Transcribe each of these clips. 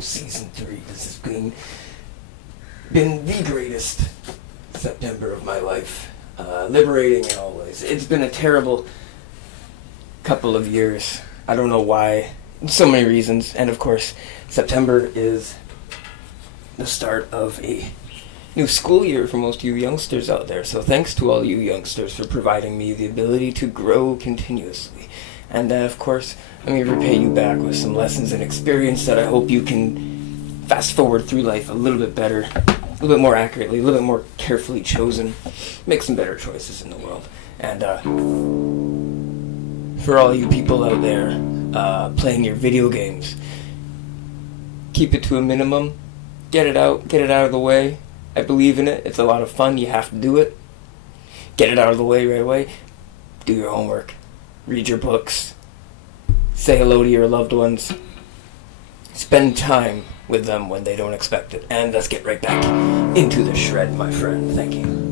Sambongo Season 3. This has been the greatest September of my life. Liberating in all ways. It's been a terrible couple of years. I don't know why. So many reasons. And of course, September is the start of a new school year for most of you youngsters out there. So thanks to all you youngsters for providing me the ability to grow continuously. And of course, let me repay you back with some lessons and experience that I hope you can fast forward through life a little bit better, a little bit more accurately, a little bit more carefully chosen, make some better choices in the world. And for all you people out there playing your video games, keep it to a minimum, get it out of the way. I believe in it. It's a lot of fun. You have to do it. Get it out of the way right away. Do your homework. Read your books. Say hello to your loved ones. Spend time with them when they don't expect it. And let's get right back into the shred, my friend. Thank you.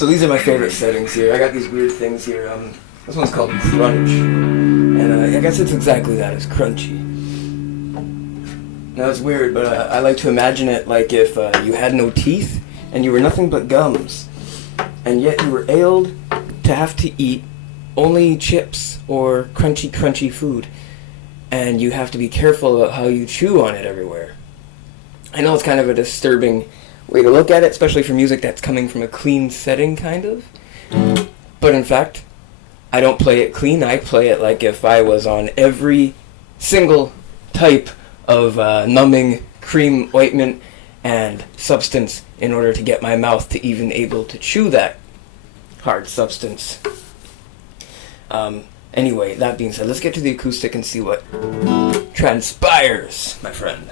So these are my favorite settings here. I got these weird things here. This one's called Crunch. And I guess it's exactly that, it's crunchy. Now it's weird, but I like to imagine it like if you had no teeth and you were nothing but gums. And yet you were ailed to have to eat only chips or crunchy food. And you have to be careful about how you chew on it everywhere. I know it's kind of a disturbing way to look at it, especially for music that's coming from a clean setting, kind of. But in fact, I don't play it clean. I play it like if I was on every single type of numbing cream, ointment, and substance in order to get my mouth to even able to chew that hard substance. Anyway, that being said, let's get to the acoustic and see what transpires, my friend.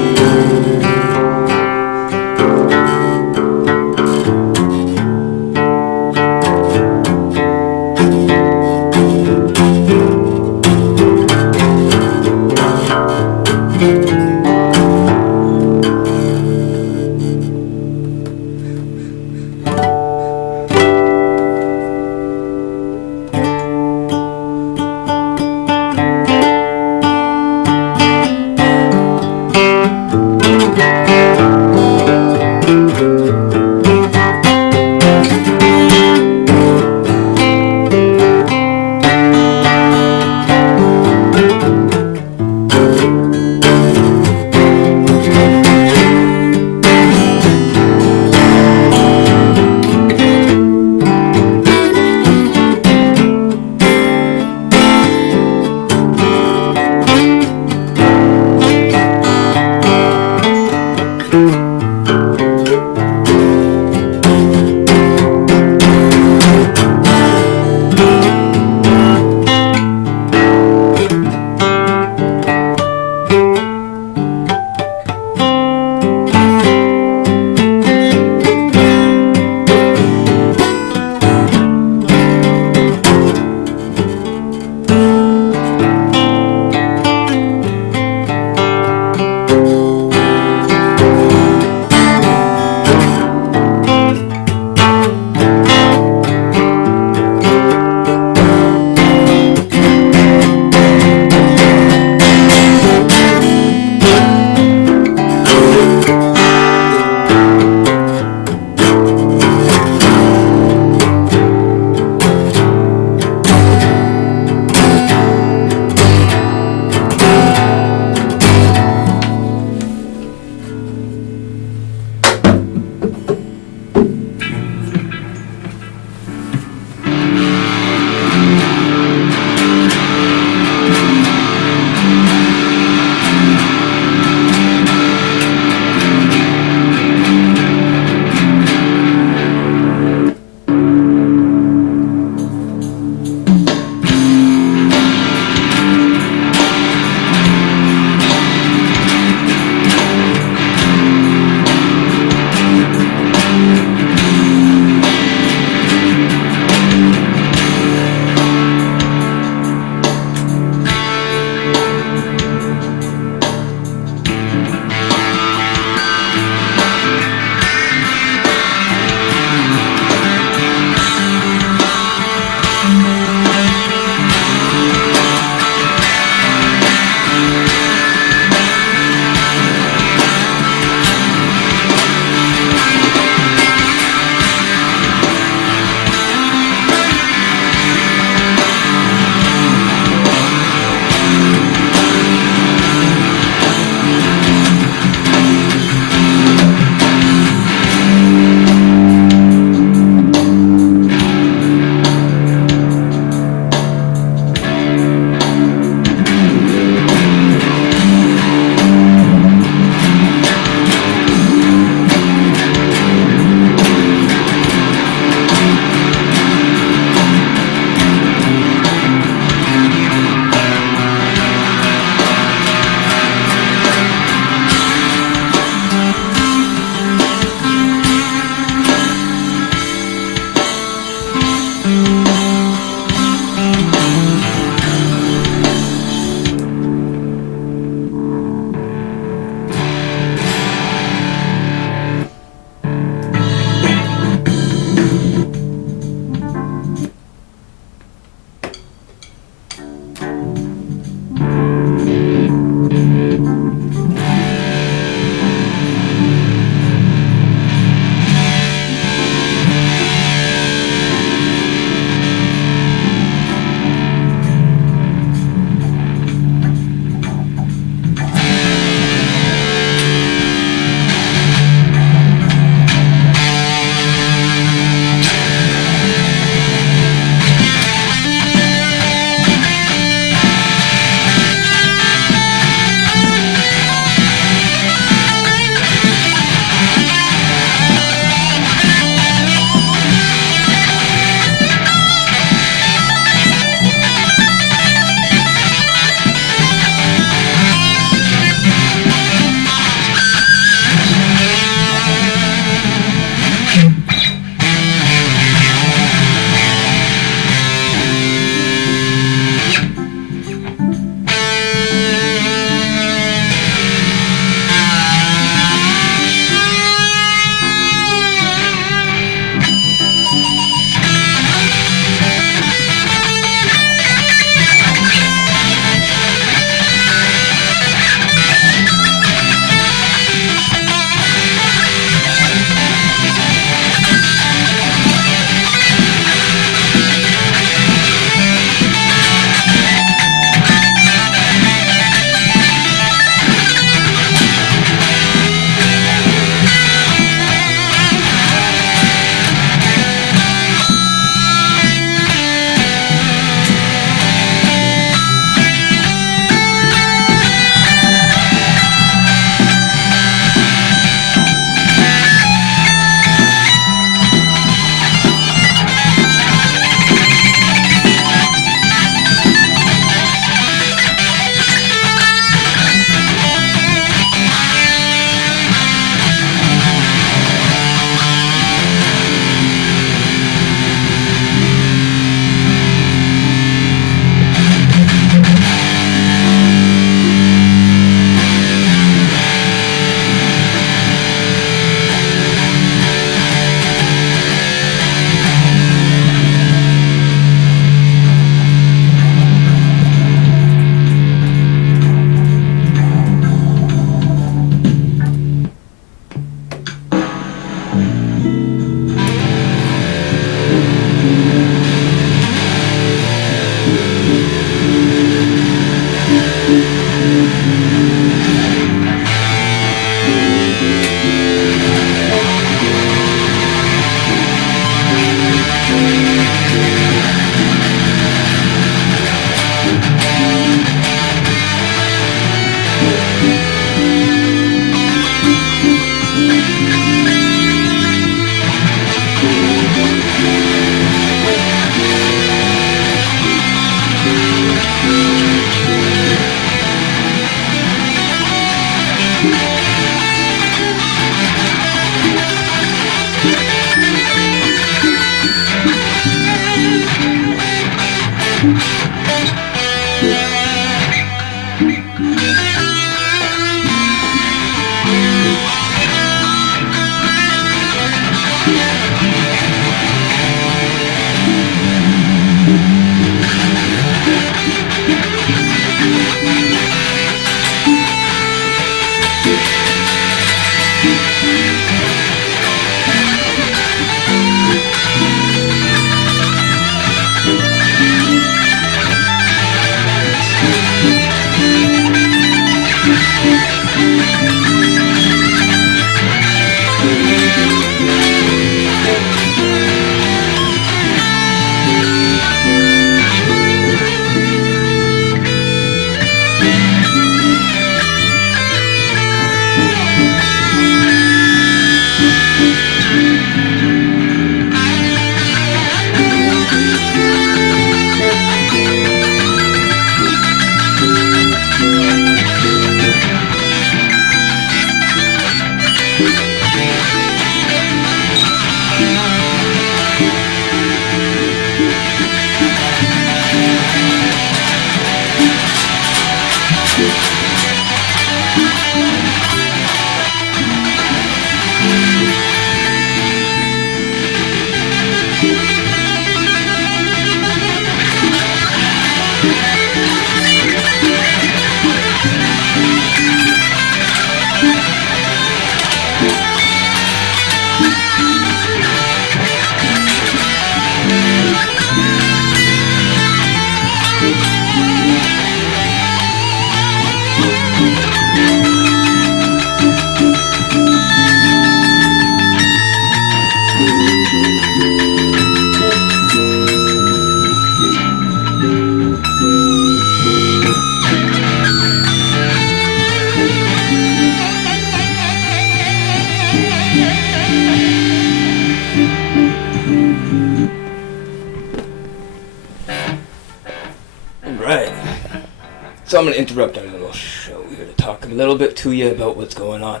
So I'm going to interrupt our little show here to talk a little bit to you about what's going on.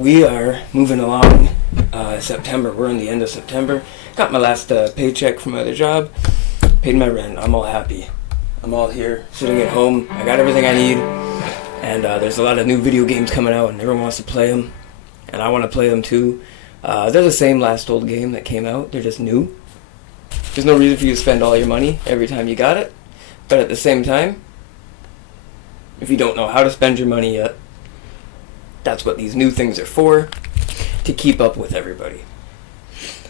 We are moving along. September. We're in the end of September. Got my last paycheck from my other job. Paid my rent. I'm all happy. I'm all here, sitting at home. I got everything I need. And there's a lot of new video games coming out, and everyone wants to play them. And I want to play them too. They're the same last old game that came out. They're just new. There's no reason for you to spend all your money every time you got it. But at the same time, if you don't know how to spend your money yet, that's what these new things are for, to keep up with everybody.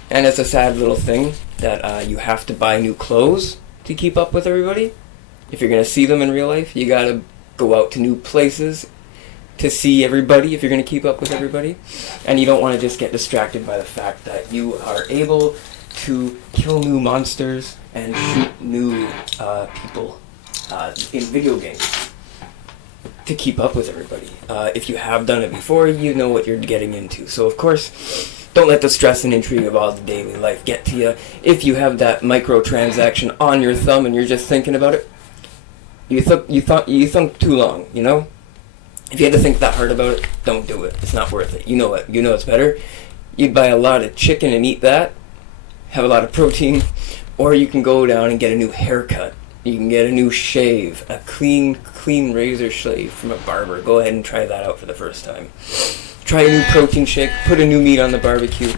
And it's a sad little thing that you have to buy new clothes to keep up with everybody. If you're going to see them in real life, you got to go out to new places to see everybody if you're going to keep up with everybody. And you don't want to just get distracted by the fact that you are able to kill new monsters and shoot new people in video games to keep up with everybody. If you have done it before, you know what you're getting into. So of course, don't let the stress and intrigue of all the daily life get to you. If you have that microtransaction on your thumb and you're just thinking about it, you thunk too long, you know? If you had to think that hard about it, don't do it. It's not worth it. You know it. You know it's better. You'd buy a lot of chicken and eat that, have a lot of protein, or you can go down and get a new haircut. You can get a new shave, a clean razor shave from a barber. Go ahead and try that out for the first time. Try a new protein shake, put a new meat on the barbecue,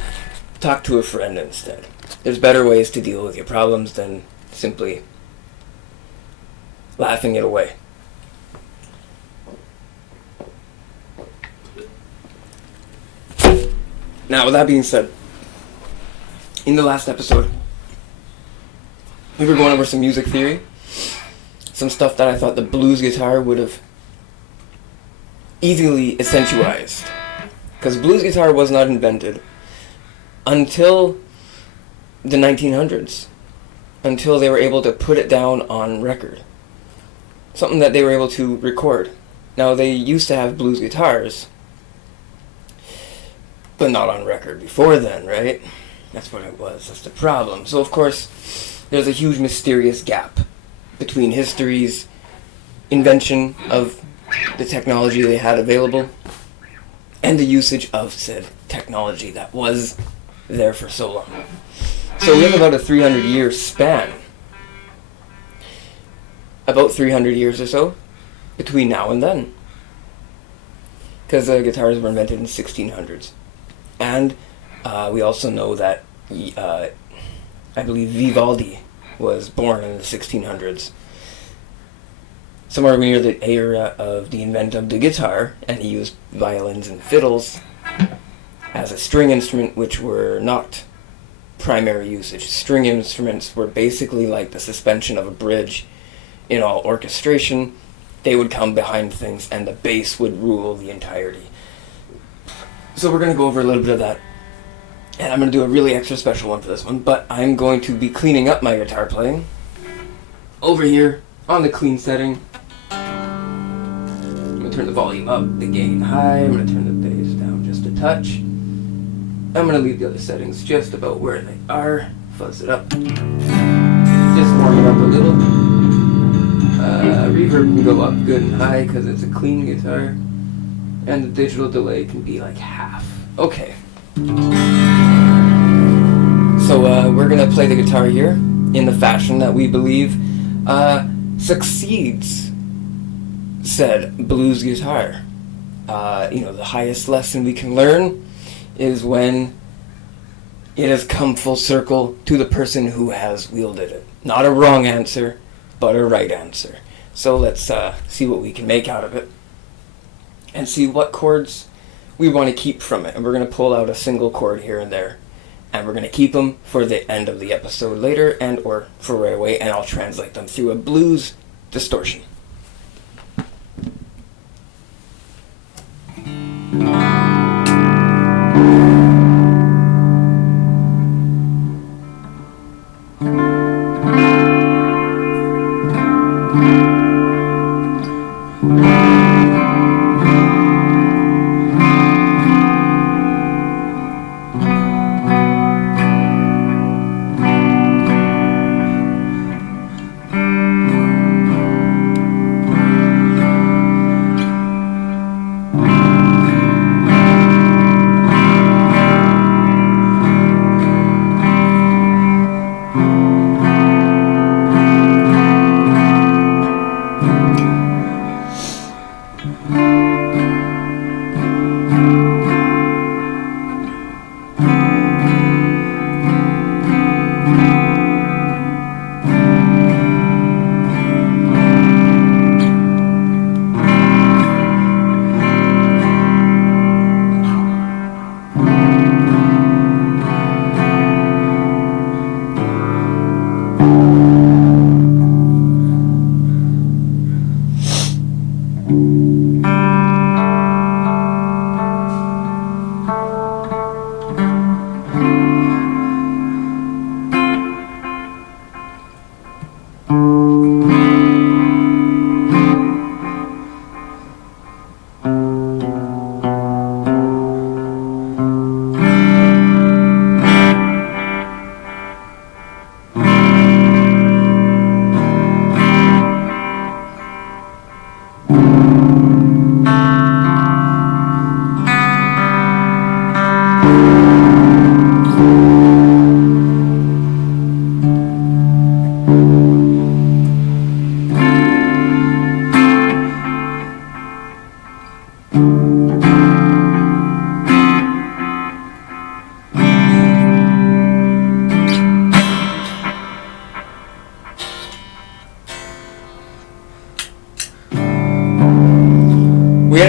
talk to a friend instead. There's better ways to deal with your problems than simply laughing it away. Now, with that being said, in the last episode, we were going over some music theory, some stuff that I thought the blues guitar would have easily accentuized. Because blues guitar was not invented until the 1900s, until they were able to put it down on record. Something that they were able to record. Now, they used to have blues guitars, but not on record before then, right? That's what it was. That's the problem. So, of course, there's a huge mysterious gap between history's invention of the technology they had available and the usage of said technology that was there for so long. So we have about a 300-year span, about 300 years or so, between now and then. Because guitars were invented in the 1600s. And we also know that, I believe Vivaldi was born in the 1600s. Somewhere near the era of the invention of the guitar, and he used violins and fiddles as a string instrument, which were not primary usage. String instruments were basically like the suspension of a bridge in all orchestration. They would come behind things, and the bass would rule the entirety. So we're going to go over a little bit of that. And I'm going to do a really extra special one for this one, but I'm going to be cleaning up my guitar playing over here on the clean setting. I'm going to turn the volume up, the gain high. I'm going to turn the bass down just a touch. I'm going to leave the other settings just about where they are. Fuzz it up. Just warm it up a little. Reverb can go up good and high because it's a clean guitar. And the digital delay can be like half. Okay. So we're going to play the guitar here in the fashion that we believe succeeds said blues guitar. The highest lesson we can learn is when it has come full circle to the person who has wielded it. Not a wrong answer, but a right answer. So let's see what we can make out of it and see what chords we want to keep from it. And we're going to pull out a single chord here and there. And we're going to keep them for the end of the episode later and or for right away. And I'll translate them through a blues distortion.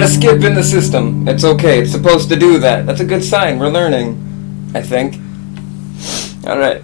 a skip in the system. It's okay. It's supposed to do that. That's a good sign. We're learning, I think. All right.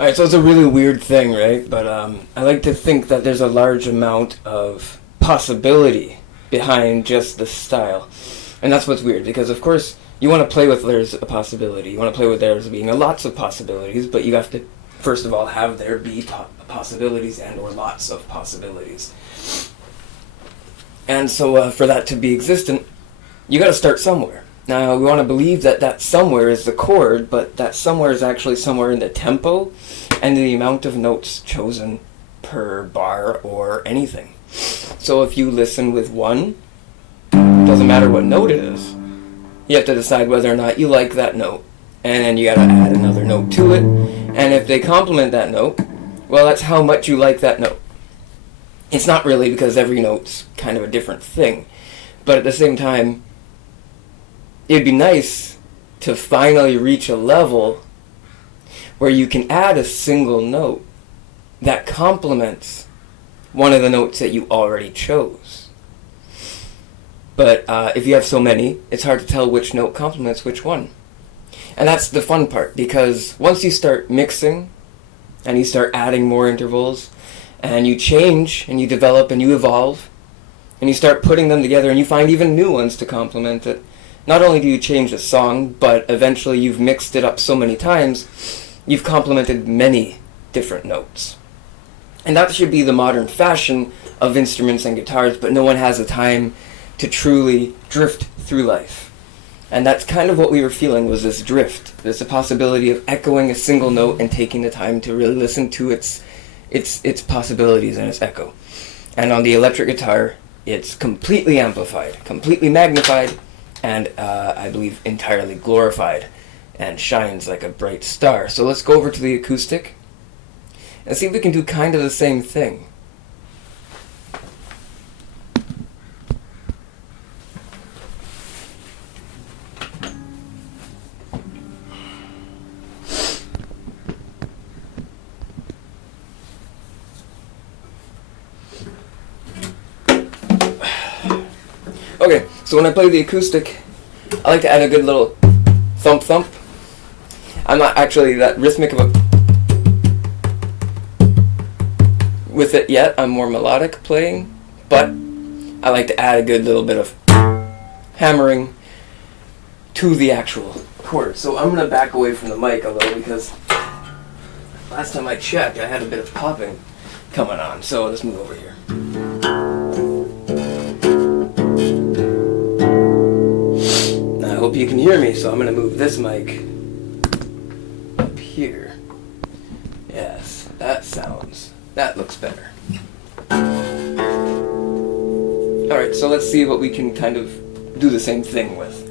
Alright, so it's a really weird thing, right? But I like to think that there's a large amount of possibility behind just the style. And that's what's weird, because of course you want to play with there's a possibility. You want to play with there's being lots of possibilities, but you have to, first of all, have there be possibilities and or lots of possibilities. And so for that to be existent, you got to start somewhere. Now, we want to believe that that somewhere is the chord, but that somewhere is actually somewhere in the tempo and the amount of notes chosen per bar or anything. So if you listen with one, doesn't matter what note it is, you have to decide whether or not you like that note. And then you gotta add another note to it. And if they complement that note, well, that's how much you like that note. It's not really, because every note's kind of a different thing. But at the same time, it'd be nice to finally reach a level where you can add a single note that complements one of the notes that you already chose. But if you have so many, it's hard to tell which note complements which one. And that's the fun part, because once you start mixing and you start adding more intervals and you change and you develop and you evolve and you start putting them together and you find even new ones to complement it, not only do you change the song, but eventually you've mixed it up so many times, you've complemented many different notes. And that should be the modern fashion of instruments and guitars, but no one has the time to truly drift through life. And that's kind of what we were feeling, was this drift. There's a possibility of echoing a single note and taking the time to really listen to its possibilities and its echo. And on the electric guitar, it's completely amplified, completely magnified, and I believe entirely glorified, and shines like a bright star. So let's go over to the acoustic and see if we can do kind of the same thing. Okay, so when I play the acoustic, I like to add a good little thump thump. I'm not actually that rhythmic of a with it yet. I'm more melodic playing, but I like to add a good little bit of hammering to the actual chord. So I'm going to back away from the mic a little, because last time I checked I had a bit of popping coming on. So let's move over here. I hope you can hear me, so I'm going to move this mic up here. Yes, that looks better. Alright, so let's see what we can kind of do the same thing with.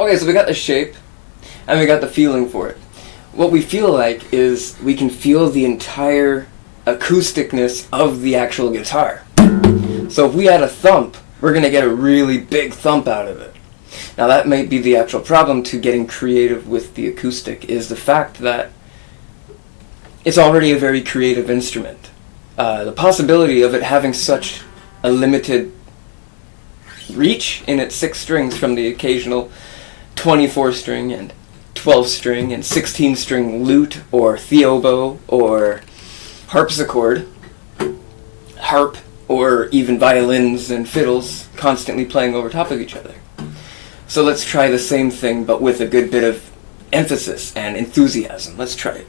Okay, so we got the shape, and we got the feeling for it. What we feel like is we can feel the entire acousticness of the actual guitar. So if we add a thump, we're going to get a really big thump out of it. Now that might be the actual problem to getting creative with the acoustic, is the fact that it's already a very creative instrument. The possibility of it having such a limited reach in its 6 strings from the occasional 24 string and 12 string and 16 string lute or theobow or harpsichord, harp, or even violins and fiddles constantly playing over top of each other. So let's try the same thing, but with a good bit of emphasis and enthusiasm. Let's try it.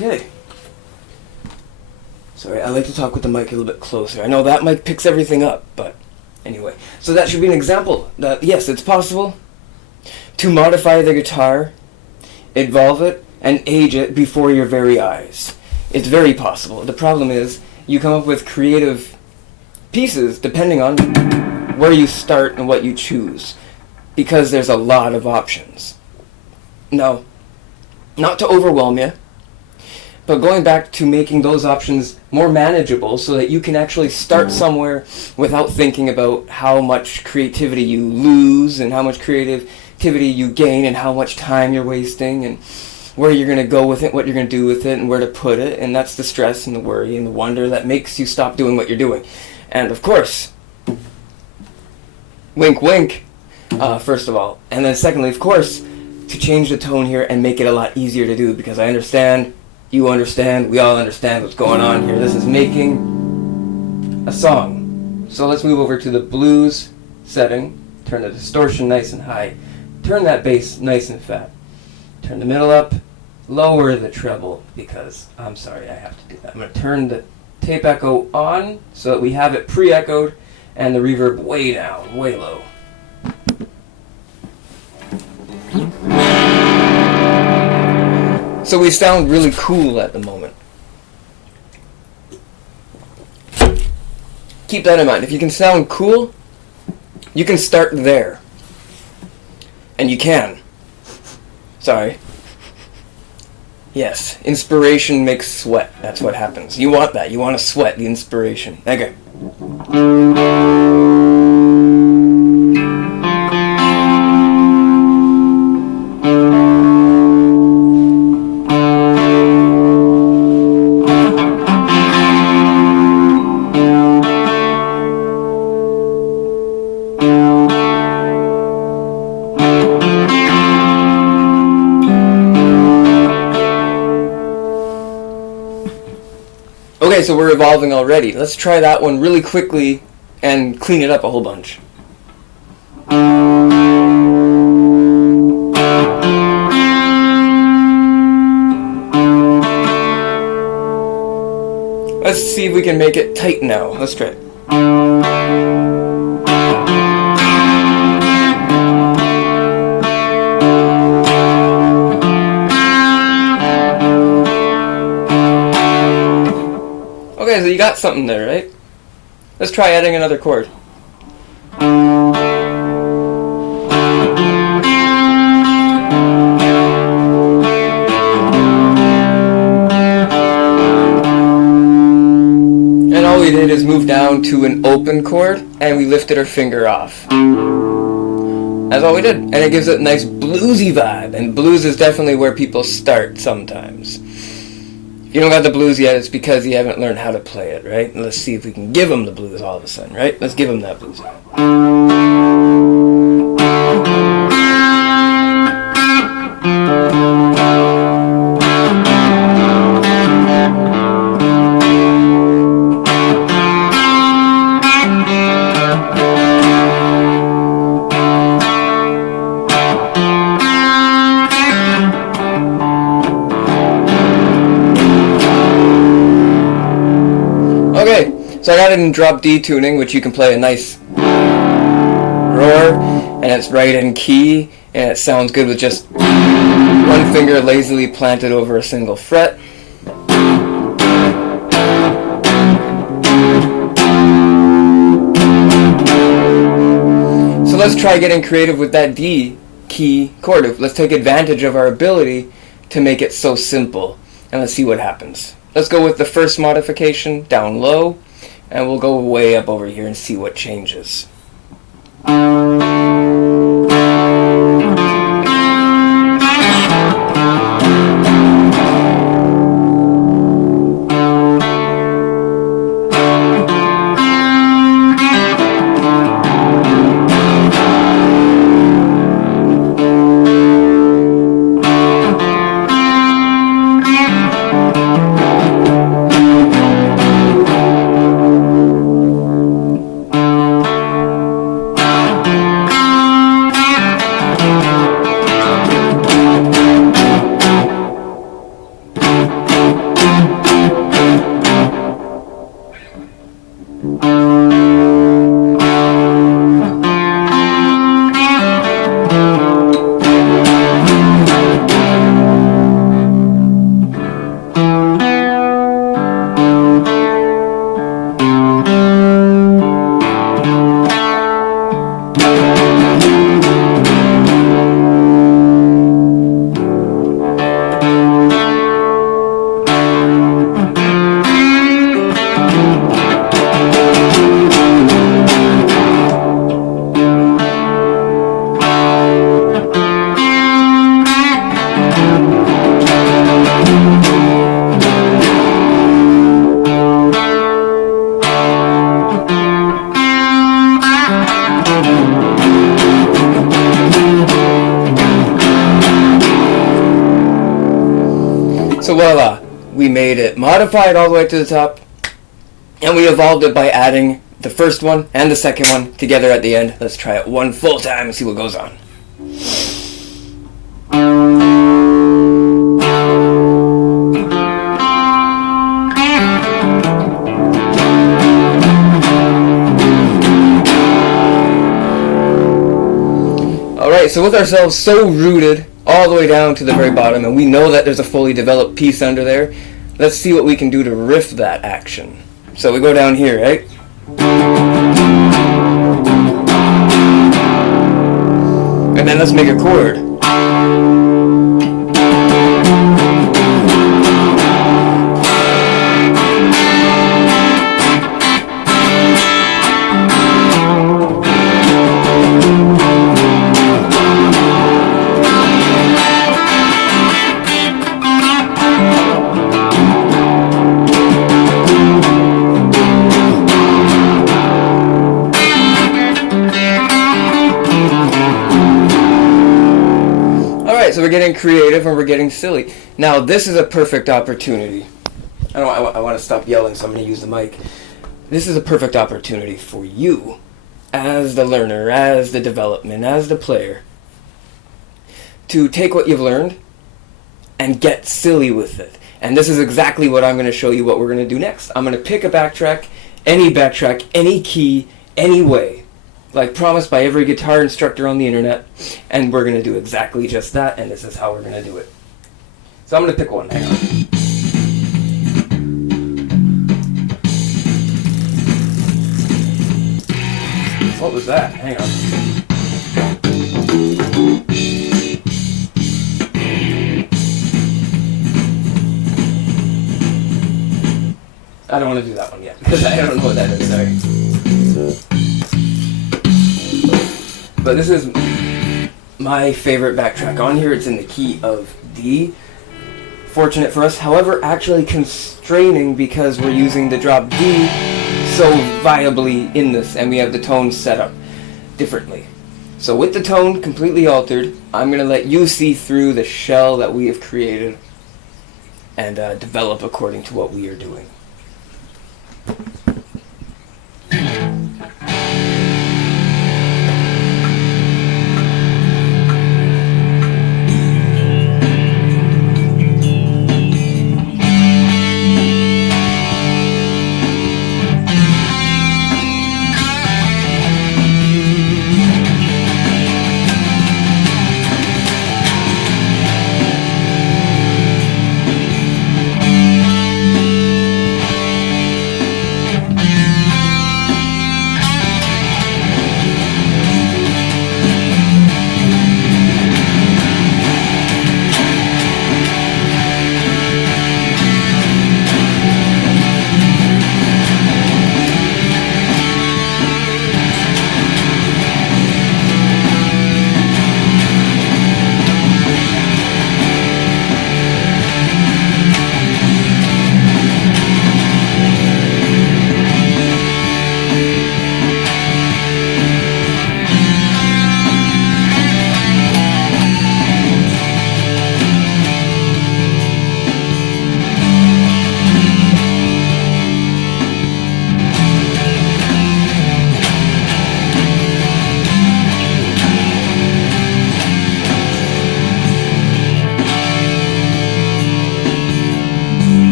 Okay. Sorry, I like to talk with the mic a little bit closer. I know that mic picks everything up, but anyway. So that should be an example that, yes, it's possible to modify the guitar, evolve it, and age it before your very eyes. It's very possible. The problem is you come up with creative pieces depending on where you start and what you choose, because there's a lot of options. Now, not to overwhelm you, but going back to making those options more manageable so that you can actually start somewhere without thinking about how much creativity you lose and how much creativity you gain and how much time you're wasting and where you're going to go with it, what you're going to do with it, and where to put it. And that's the stress and the worry and the wonder that makes you stop doing what you're doing. And of course, wink wink, first of all. And then secondly, of course, to change the tone here and make it a lot easier to do, because I understand, you understand, we all understand what's going on here. This is making a song. So let's move over to the blues setting. Turn the distortion nice and high. Turn that bass nice and fat. Turn the middle up. Lower the treble, because, I'm sorry, I have to do that. I'm going to turn the tape echo on so that we have it pre-echoed and the reverb way down, way low. So we sound really cool at the moment. Keep that in mind. If you can sound cool, you can start there. And you can. Sorry. Yes, inspiration makes sweat. That's what happens. You want that. You want to sweat the inspiration. Okay. Okay, so we're evolving already. Let's try that one really quickly and clean it up a whole bunch. Let's see if we can make it tight now. Let's try it. Okay, so you got something there, right? Let's try adding another chord. And all we did is move down to an open chord, and we lifted our finger off. That's all we did. And it gives it a nice bluesy vibe, and blues is definitely where people start sometimes. If you don't got the blues yet, it's because you haven't learned how to play it, right? And let's see if we can give them the blues all of a sudden, right? Let's give them that blues. Okay, so I got it in drop D tuning, which you can play a nice roar, and it's right in key, and it sounds good with just one finger lazily planted over a single fret. So let's try getting creative with that D key chord. Let's take advantage of our ability to make it so simple, and let's see what happens. Let's go with the first modification, down low, and we'll go way up over here and see what changes. So voila, we made it modified all the way to the top, and we evolved it by adding the first one and the second one together at the end. Let's try it one full time and see what goes on. Alright, so with ourselves so rooted all the way down to the very bottom, and we know that there's a fully developed piece under there, let's see what we can do to riff that action. So we go down here, right? And then let's make a chord. So we're getting creative and we're getting silly. Now this is a perfect opportunity. I want to stop yelling, so I'm going to use the mic. This is a perfect opportunity for you, as the learner, as the development, as the player, to take what you've learned and get silly with it. And this is exactly what I'm going to show you what we're going to do next. I'm going to pick a backtrack, any key, any way, like promised by every guitar instructor on the internet, and we're going to do exactly just that, and this is how we're going to do it. So I'm going to pick one. Hang on. What was that? Hang on. I don't want to do that one yet, because I don't know what that is, sorry. But this is my favorite backtrack. On here it's in the key of D. Fortunate for us, however, actually constraining because we're using the drop D so viably in this, and we have the tone set up differently. So with the tone completely altered, I'm going to let you see through the shell that we have created and develop according to what we are doing.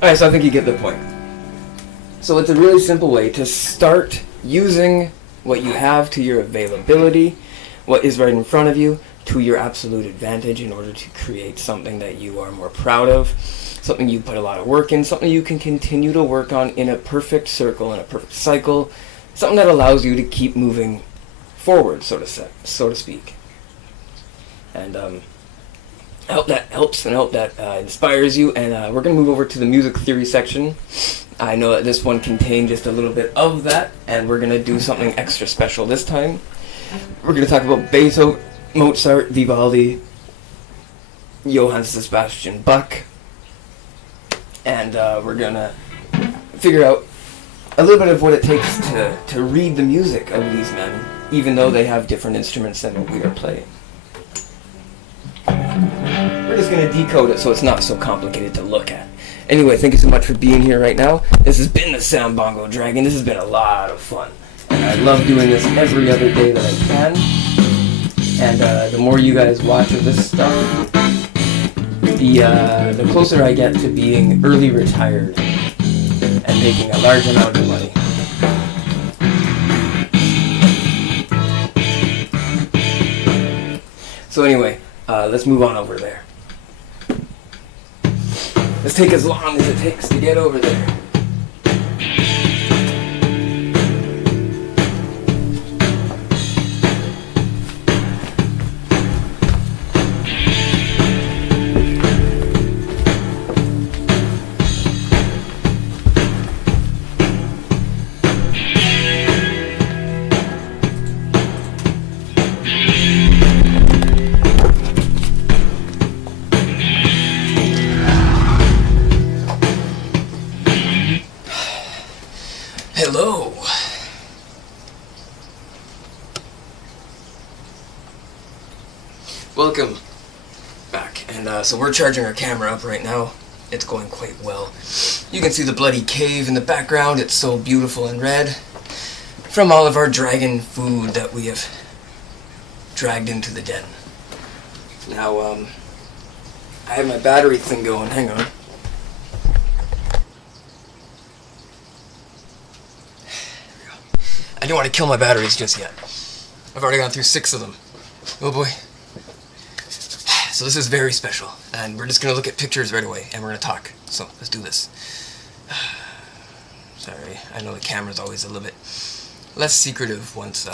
Alright, so I think you get the point. So it's a really simple way to start using what you have to your availability, what is right in front of you, to your absolute advantage in order to create something that you are more proud of, something you put a lot of work in, something you can continue to work on in a perfect circle, in a perfect cycle, something that allows you to keep moving forward, so to speak. And I hope that helps and I hope that inspires you. And we're going to move over to the music theory section. I know that this one contained just a little bit of that, and we're going to do something extra special this time. We're going to talk about Beethoven, Mozart, Vivaldi, Johann Sebastian Bach, and we're going to figure out a little bit of what it takes to read the music of these men, even though they have different instruments than what we are playing. We're just going to decode it so it's not so complicated to look at. Anyway, thank you so much for being here right now. This has been the Sambongo Dragon. This has been a lot of fun. And I love doing this every other day that I can. And the more you guys watch of this stuff, the closer I get to being early retired and making a large amount of money. So anyway, let's move on over there. Let's take as long as it takes to get over there. Hello. Welcome back. And so we're charging our camera up right now. It's going quite well. You can see the bloody cave in the background. It's so beautiful and red from all of our dragon food that we have dragged into the den. Now, I have my battery thing going. Hang on. I don't want to kill my batteries just yet. I've already gone through 6 of them. Oh boy. So this is very special, and we're just going to look at pictures right away, and we're going to talk. So let's do this. Sorry, I know the camera's always a little bit less secretive once,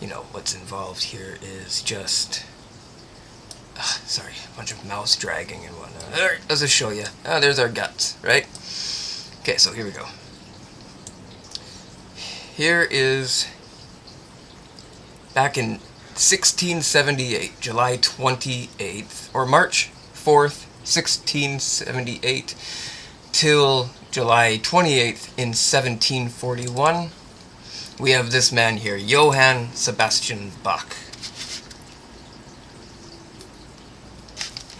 you know, what's involved here is just, sorry, a bunch of mouse dragging and whatnot. Alright, let's just show you. There's our guts, right? Okay, so here we go. Here is back in 1678, July 28th, or March 4th, 1678, till July 28th in 1741. We have this man here, Johann Sebastian Bach.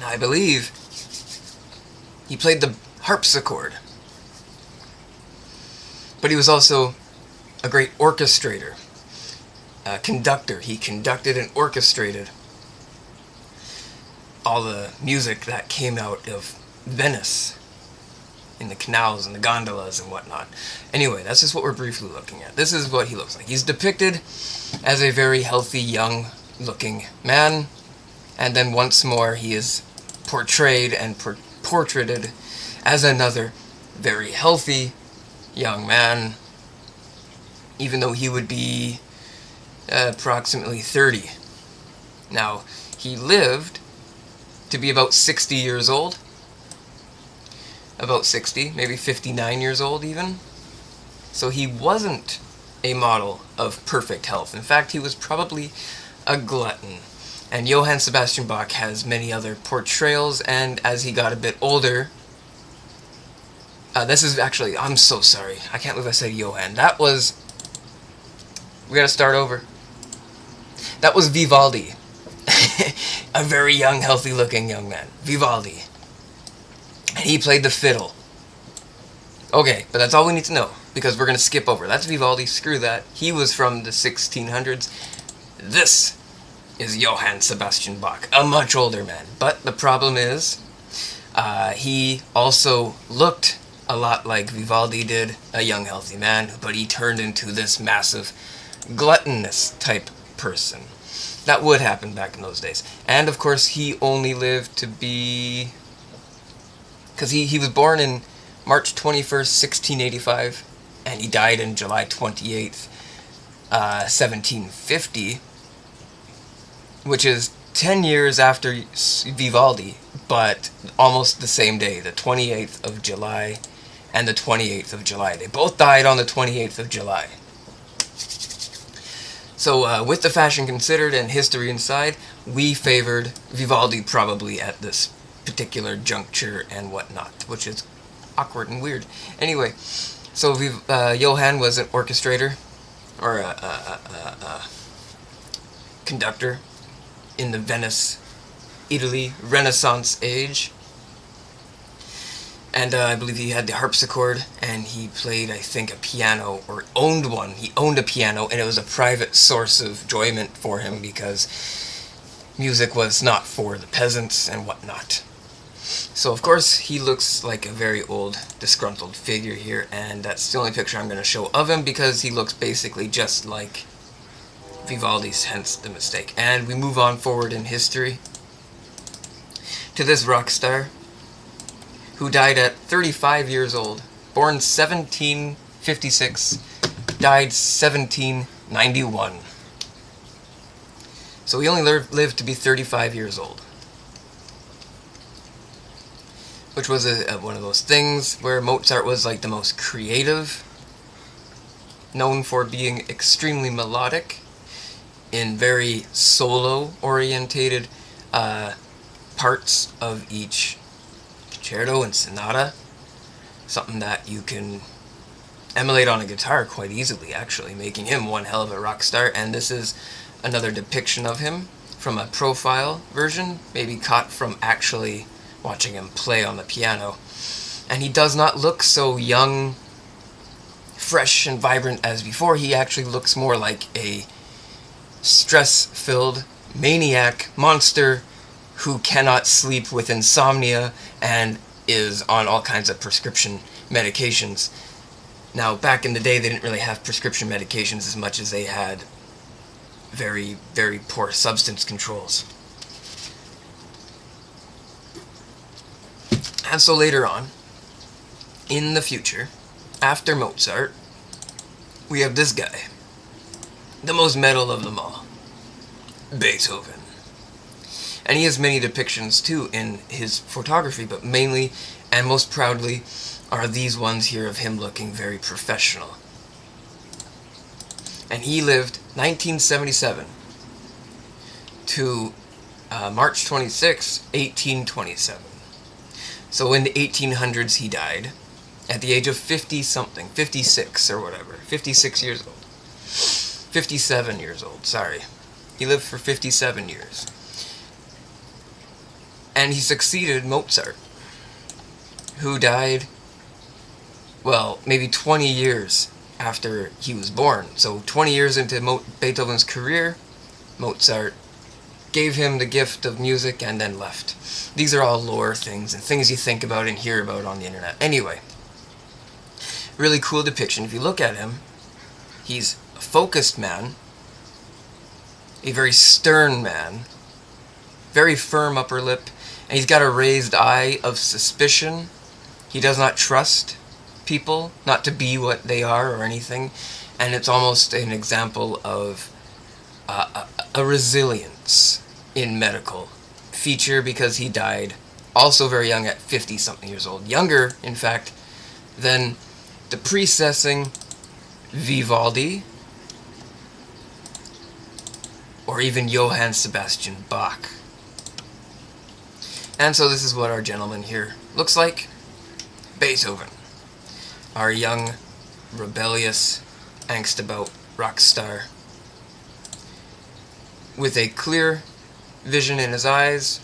Now, I believe he played the harpsichord, but he was also a great orchestrator, conductor. He conducted and orchestrated all the music that came out of Venice, in the canals and the gondolas and whatnot. Anyway, that's just what we're briefly looking at. This is what he looks like. He's depicted as a very healthy, young-looking man, and then once more he is portrayed and portraited as another very healthy young man, even though he would be approximately 30. Now, he lived to be about 60 years old. About 60, maybe 59 years old even. So he wasn't a model of perfect health. In fact, he was probably a glutton. And Johann Sebastian Bach has many other portrayals, and as he got a bit older, this is actually, I'm so sorry, I can't believe I said Johann. That was, we gotta start over. That was Vivaldi. A very young, healthy-looking young man. Vivaldi. And he played the fiddle. Okay, but that's all we need to know, because we're gonna skip over. That's Vivaldi, screw that. He was from the 1600s. This is Johann Sebastian Bach, a much older man. But the problem is, He also looked a lot like Vivaldi did, a young, healthy man, but he turned into this massive, gluttonous type person. That would happen back in those days. And, of course, he only lived to be... Because he was born in March 21st, 1685, and he died in July 28th, 1750, which is 10 years after Vivaldi, but almost the same day, the 28th of July and the 28th of July. They both died on the 28th of July. So with the fashion considered and history inside, we favored Vivaldi probably at this particular juncture and whatnot, which is awkward and weird. Anyway, so Johann was an orchestrator, or a conductor in the Venice, Italy Renaissance age. And I believe he had the harpsichord, and he played, I think, a piano, or owned one. He owned a piano, and it was a private source of enjoyment for him because music was not for the peasants and whatnot. So, of course, he looks like a very old, disgruntled figure here, and that's the only picture I'm going to show of him because he looks basically just like Vivaldi's, hence the mistake. And we move on forward in history to this rock star who died at 35 years old, born 1756, died 1791. So he only lived to be 35 years old, which was one of those things where Mozart was like the most creative, known for being extremely melodic in very solo-orientated parts of each concerto and sonata, something that you can emulate on a guitar quite easily, actually, making him one hell of a rock star. And this is another depiction of him from a profile version, maybe caught from actually watching him play on the piano. And he does not look so young, fresh, and vibrant as before. He actually looks more like a stress-filled maniac monster who cannot sleep with insomnia and is on all kinds of prescription medications. Now, back in the day, they didn't really have prescription medications as much as they had very, very poor substance controls. And so later on, in the future, after Mozart, we have this guy, the most metal of them all, Beethoven. And he has many depictions too in his photography, but mainly and most proudly are these ones here of him looking very professional. And he lived 1977 to March 26, 1827. So in the 1800s he died at the age of 50-something, 56 or whatever, 56 years old. 57 years old, sorry. He lived for 57 years. And he succeeded Mozart, who died, well, maybe 20 years after he was born. So 20 years into Beethoven's career, Mozart gave him the gift of music and then left. These are all lore things and things you think about and hear about on the internet. Anyway, really cool depiction. If you look at him, he's a focused man, a very stern man, very firm upper lip, and he's got a raised eye of suspicion. He does not trust people, not to be what they are or anything, and it's almost an example of a resilience in medical feature because he died also very young at 50-something years old. Younger, in fact, than the precessing Vivaldi or even Johann Sebastian Bach. And so this is what our gentleman here looks like. Beethoven, our young, rebellious, angst-about rock star, with a clear vision in his eyes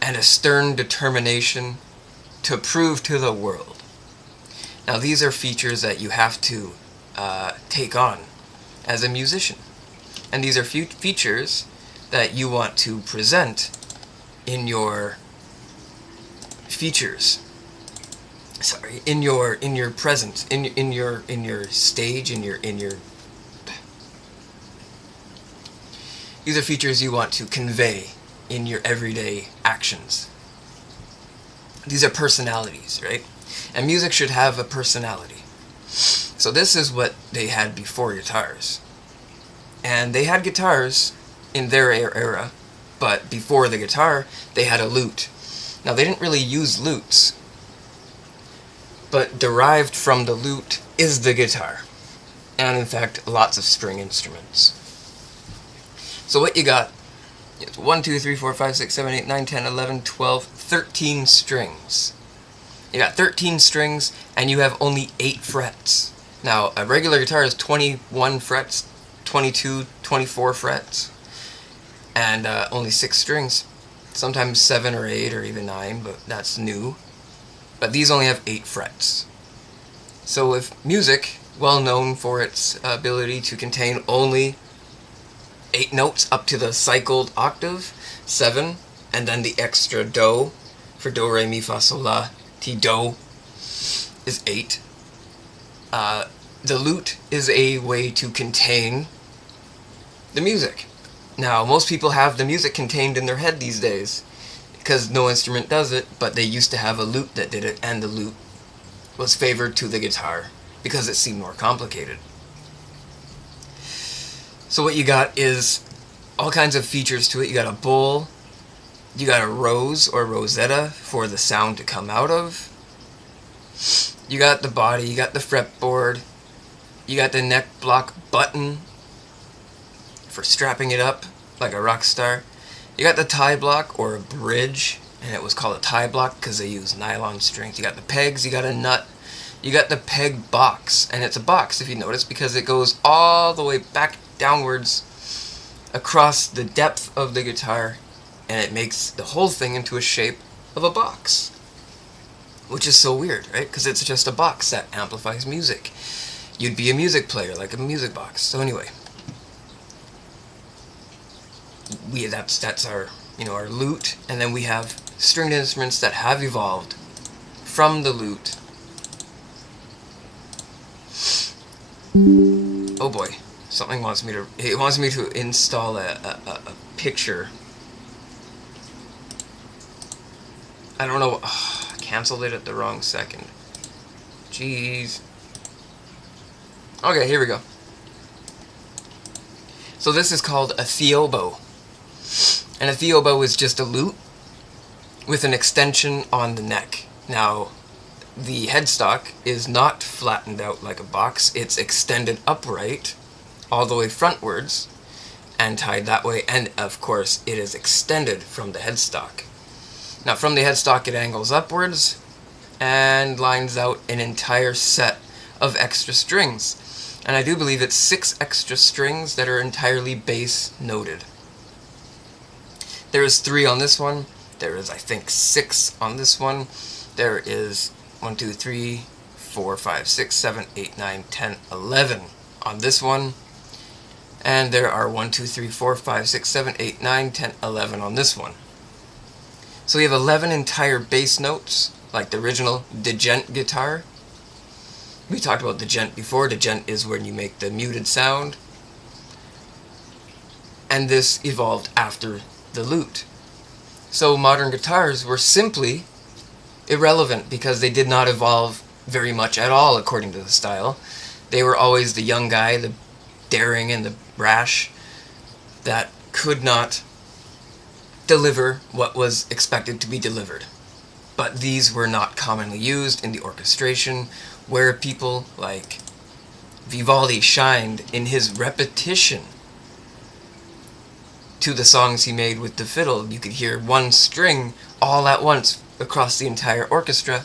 and a stern determination to prove to the world. Now these are features that you have to take on as a musician. And these are features that you want to present in your features. Sorry, in your presence, in your stage, in your these are features you want to convey in your everyday actions. These are personalities, right? And music should have a personality. So this is what they had before guitars. And they had guitars in their era, but before the guitar, they had a lute. Now, they didn't really use lutes, but derived from the lute is the guitar. And in fact, lots of string instruments. So what you got is 1, 2, 3, 4, 5, 6, 7, 8, 9, 10, 11, 12, 13 strings. You got 13 strings, and you have only 8 frets. Now, a regular guitar is 21 frets, 22, 24 frets, and only 6 strings. Sometimes 7 or 8 or even 9, but that's new. But these only have 8 frets. So with music, well known for its ability to contain only 8 notes up to the cycled octave, 7, and then the extra do for do, re, mi, fa, sol, la, ti, do is 8. The lute is a way to contain the music. Now, most people have the music contained in their head these days because no instrument does it, but they used to have a lute that did it, and the lute was favored to the guitar because it seemed more complicated. So what you got is all kinds of features to it. You got a bowl, you got a rose or rosetta for the sound to come out of. You got the body, you got the fretboard, you got the neck block button for strapping it up like a rock star. You got the tie block or a bridge, and it was called a tie block because they used nylon strings. You got the pegs, you got a nut, you got the peg box, and it's a box if you notice because it goes all the way back downwards across the depth of the guitar, and it makes the whole thing into a shape of a box, which is so weird, right? Because it's just a box that amplifies music. You'd be a music player, like a music box. So anyway, that's our our lute, and then we have stringed instruments that have evolved from the lute. Oh boy, something wants me to install a picture. I don't know. I canceled it at the wrong second. Jeez. Okay, here we go. So this is called a theobo. And a theobo is just a lute with an extension on the neck. Now, the headstock is not flattened out like a box. It's extended upright all the way frontwards and tied that way. And, of course, it is extended from the headstock. Now, from the headstock, it angles upwards and lines out an entire set of extra strings. And I do believe it's 6 extra strings that are entirely bass noted. There is 3 on this one. There is, I think, 6 on this one. There is 1, 2, 3, 4, 5, 6, 7, 8, 9, 10, 11 on this one. And there are 1, 2, 3, 4, 5, 6, 7, 8, 9, 10, 11 on this one. So we have 11 entire bass notes, like the original djent guitar. We talked about djent before. Djent is when you make the muted sound. And this evolved after the lute. So modern guitars were simply irrelevant because they did not evolve very much at all according to the style. They were always the young guy, the daring and the brash that could not deliver what was expected to be delivered. But these were not commonly used in the orchestration, where people like Vivaldi shined in his repetition to the songs he made with the fiddle. You could hear one string all at once across the entire orchestra,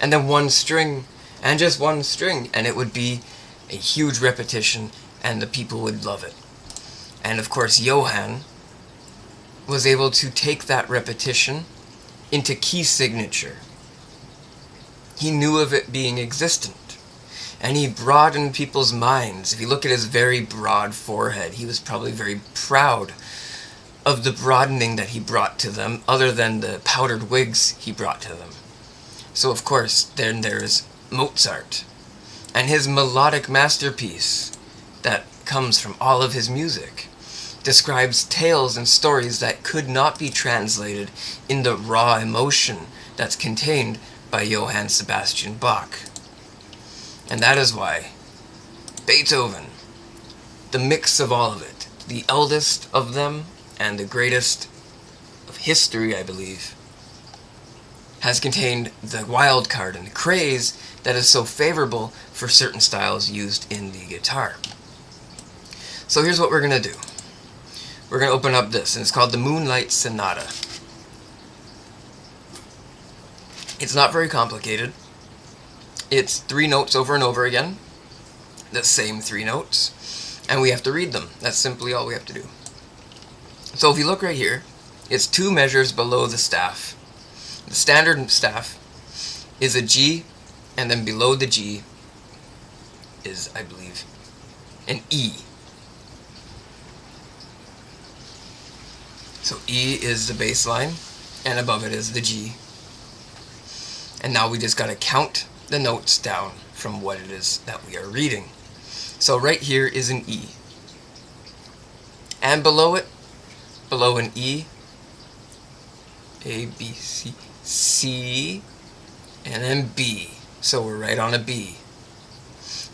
and then one string, and just one string, and it would be a huge repetition, and the people would love it. And of course, Johann was able to take that repetition into key signature. He knew of it being existent, and he broadened people's minds. If you look at his very broad forehead, he was probably very proud of the broadening that he brought to them, other than the powdered wigs he brought to them. So of course, then there's Mozart, and his melodic masterpiece that comes from all of his music describes tales and stories that could not be translated in the raw emotion that's contained by Johann Sebastian Bach. And that is why Beethoven, the mix of all of it, the eldest of them and the greatest of history, I believe, has contained the wild card and the craze that is so favorable for certain styles used in the guitar. So here's what we're going to do. We're going to open up this, and it's called the Moonlight Sonata. It's not very complicated. It's 3 notes over and over again, the same 3 notes, and we have to read them. That's simply all we have to do. So if you look right here, it's 2 measures below the staff. The standard staff is a G, and then below the G is, I believe, an E. So E is the bass line, and above it is the G. And now we just got to count the notes down from what it is that we are reading. So right here is an E. And below it, below an E, A, B, C, C, and then B. So we're right on a B.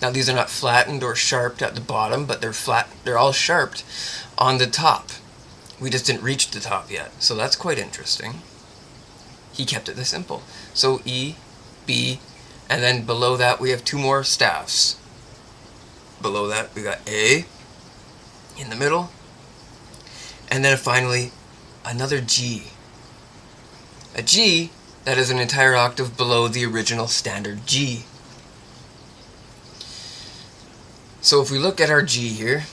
Now these are not flattened or sharped at the bottom, but they're all sharped on the top. We just didn't reach the top yet, so that's quite interesting. He kept it this simple. So E, B, and then below that we have 2 more staffs. Below that we got A in the middle, and then finally another G. A G that is an entire octave below the original standard G. So if we look at our G here,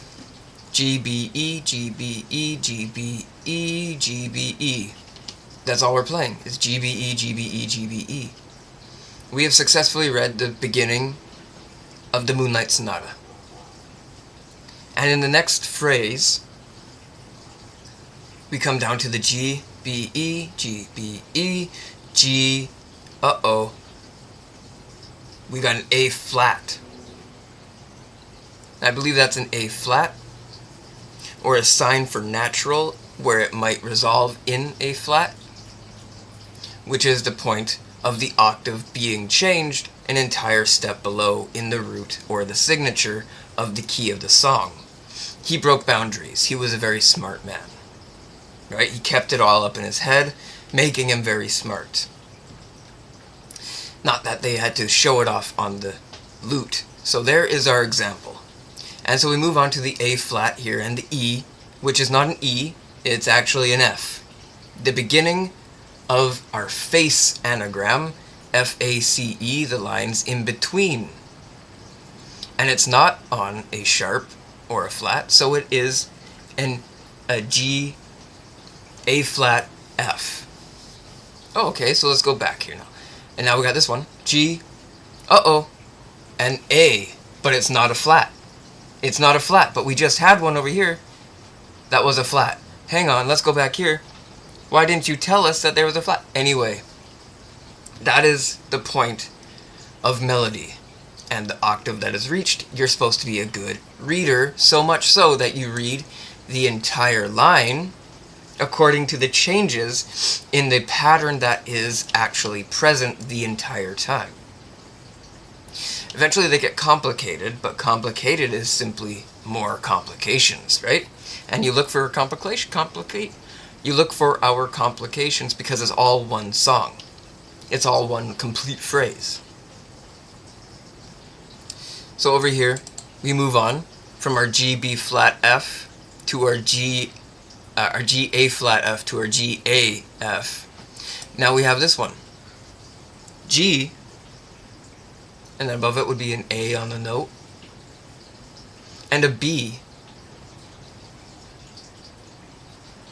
G, B, E, G, B, E, G, B, E, G, B, E. That's all we're playing, is G, B, E, G, B, E, G, B, E. We have successfully read the beginning of the Moonlight Sonata. And in the next phrase, we come down to the G, B, E, G, B, E, G, uh-oh. We got an A flat. I believe that's an A flat, or a sign for natural, where it might resolve in A flat, which is the point of the octave being changed an entire step below in the root or the signature of the key of the song. He broke boundaries. He was a very smart man. Right? He kept it all up in his head, making him very smart. Not that they had to show it off on the lute. So there is our example. And so we move on to the A flat here and the E, which is not an E, it's actually an F. The beginning of our face anagram, F-A-C-E, the lines in between. And it's not on a sharp or a flat, so it is a G, A flat, F. Oh, okay, so let's go back here now. And now we got this one, G, uh-oh, and A, but it's not a flat. It's not a flat, but we just had one over here that was a flat. Hang on, let's go back here. Why didn't you tell us that there was a flat? Anyway, that is the point of melody and the octave that is reached. You're supposed to be a good reader, so much so that you read the entire line according to the changes in the pattern that is actually present the entire time. Eventually they get complicated, but complicated is simply more complications, right? And you look for you look for our complications because it's all one song. It's all one complete phrase. So over here, we move on from our G, B flat, F to our G, A flat, F to our G, A, F. Now we have this one. G, and then above it would be an A on the note, and a B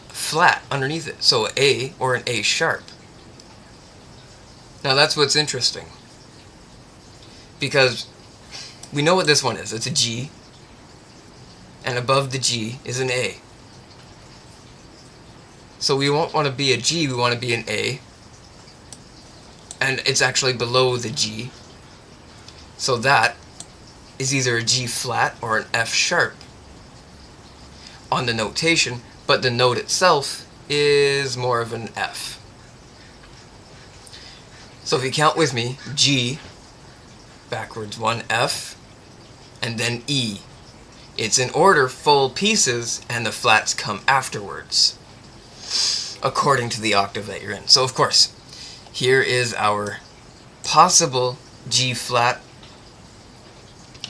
flat underneath it, so an A or an A sharp. Now that's what's interesting, because we know what this one is. It's a G, and above the G is an A. So we won't want to be a G, we want to be an A. And it's actually below the G. So that is either a G flat or an F sharp on the notation, but the note itself is more of an F. So if you count with me, G, backwards 1, F, and then E. It's in order, full pieces, and the flats come afterwards, according to the octave that you're in. So of course, here is our possible G flat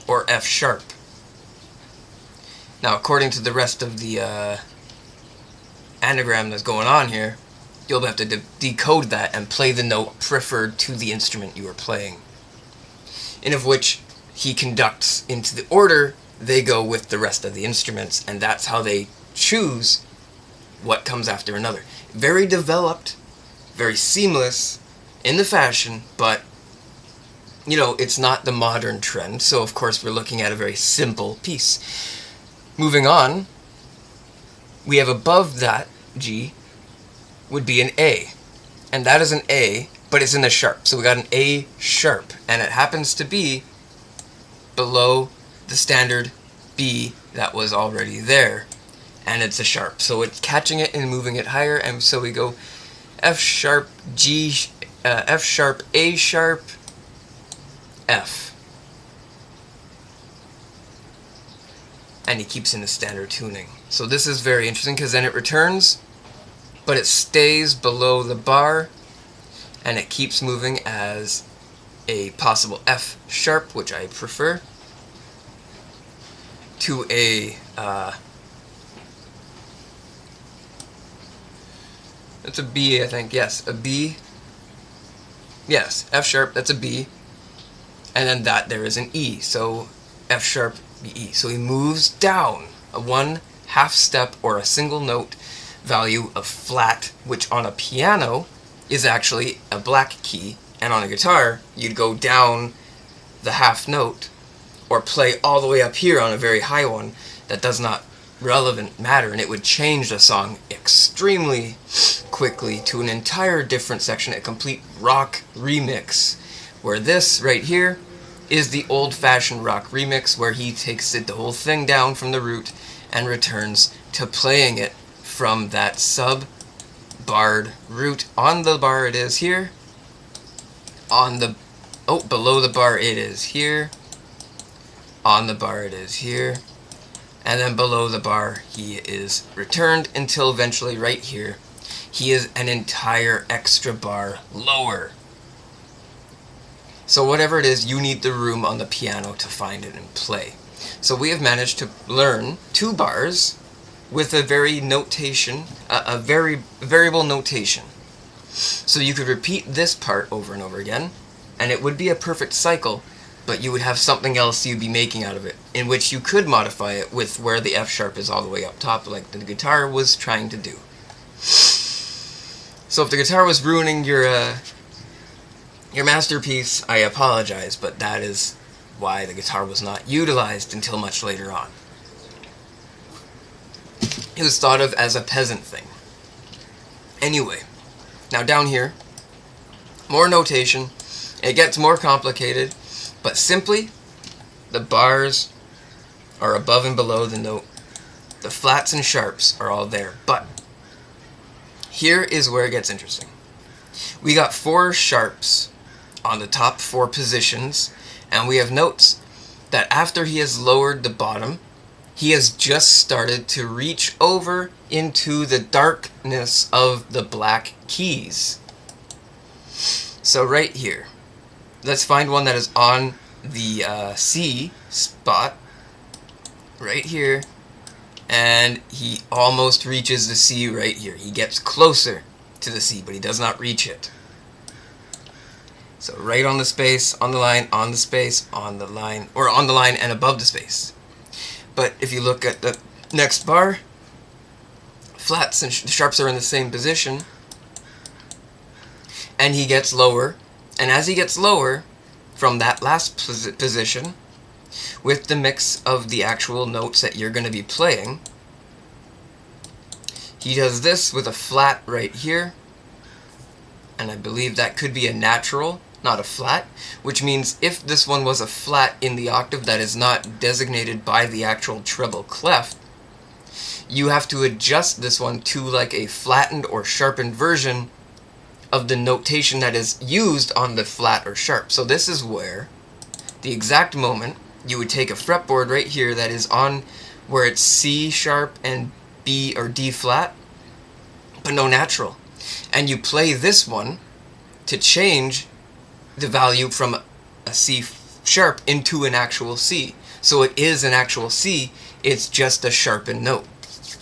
or F sharp. Now, according to the rest of the anagram that's going on here, you'll have to decode that and play the note preferred to the instrument you are playing, in of which he conducts into the order they go with the rest of the instruments, and that's how they choose what comes after another. Very developed, very seamless in the fashion, but you know, it's not the modern trend, so of course we're looking at a very simple piece. Moving on, we have above that G would be an A, and that is an A, but it's in the sharp, so we got an A sharp, and it happens to be below the standard B that was already there, and it's a sharp, so it's catching it and moving it higher, and so we go F sharp, G, F sharp, A sharp, F. And he keeps in the standard tuning. So this is very interesting because then it returns, but it stays below the bar, and it keeps moving as a possible F sharp, which I prefer, to a that's a B, I think. Yes, a B. Yes, F sharp, that's a B. And then that there is an E, so F sharp, B, E. So he moves down a 1/2 step or a single note value of flat, which on a piano is actually a black key, and on a guitar you'd go down the half note or play all the way up here on a very high one that does not relevant matter, and it would change the song extremely quickly to an entire different section, a complete rock remix, where this right here is the old-fashioned rock remix where he takes it the whole thing down from the root and returns to playing it from that sub-barred root. On the bar it is here, on the below the bar it is here, on the bar it is here, and then below the bar he is returned until eventually right here he is an entire extra bar lower. So whatever it is, you need the room on the piano to find it and play. So we have managed to learn 2 bars with a very notation, a very variable notation. So you could repeat this part over and over again, and it would be a perfect cycle, but you would have something else you'd be making out of it, in which you could modify it with where the F sharp is all the way up top, like the guitar was trying to do. So if the guitar was ruining your masterpiece, I apologize, but that is why the guitar was not utilized until much later on. It was thought of as a peasant thing. Anyway, now down here, more notation. It gets more complicated, but simply, the bars are above and below the note. The flats and sharps are all there, but here is where it gets interesting. We got 4 sharps on the top 4 positions, and we have notes that after he has lowered the bottom, he has just started to reach over into the darkness of the black keys. So right here, let's find one that is on the C spot, right here, and he almost reaches the C right here. He gets closer to the C, but he does not reach it. So right on the space, on the line, on the space, on the line, or on the line and above the space. But if you look at the next bar, flats and sharps are in the same position, and he gets lower, and as he gets lower from that last position, with the mix of the actual notes that you're going to be playing, He does this with a flat right here, and I believe that could be a natural, not a flat, which means if this one was a flat in the octave that is not designated by the actual treble clef, you have to adjust this one to like a flattened or sharpened version of the notation that is used on the flat or sharp. So this is where the exact moment you would take a fretboard right here that is on where it's C sharp and B or D flat, but no natural, and you play this one to change the value from a C sharp into an actual C. So it is an actual C, it's just a sharpened note.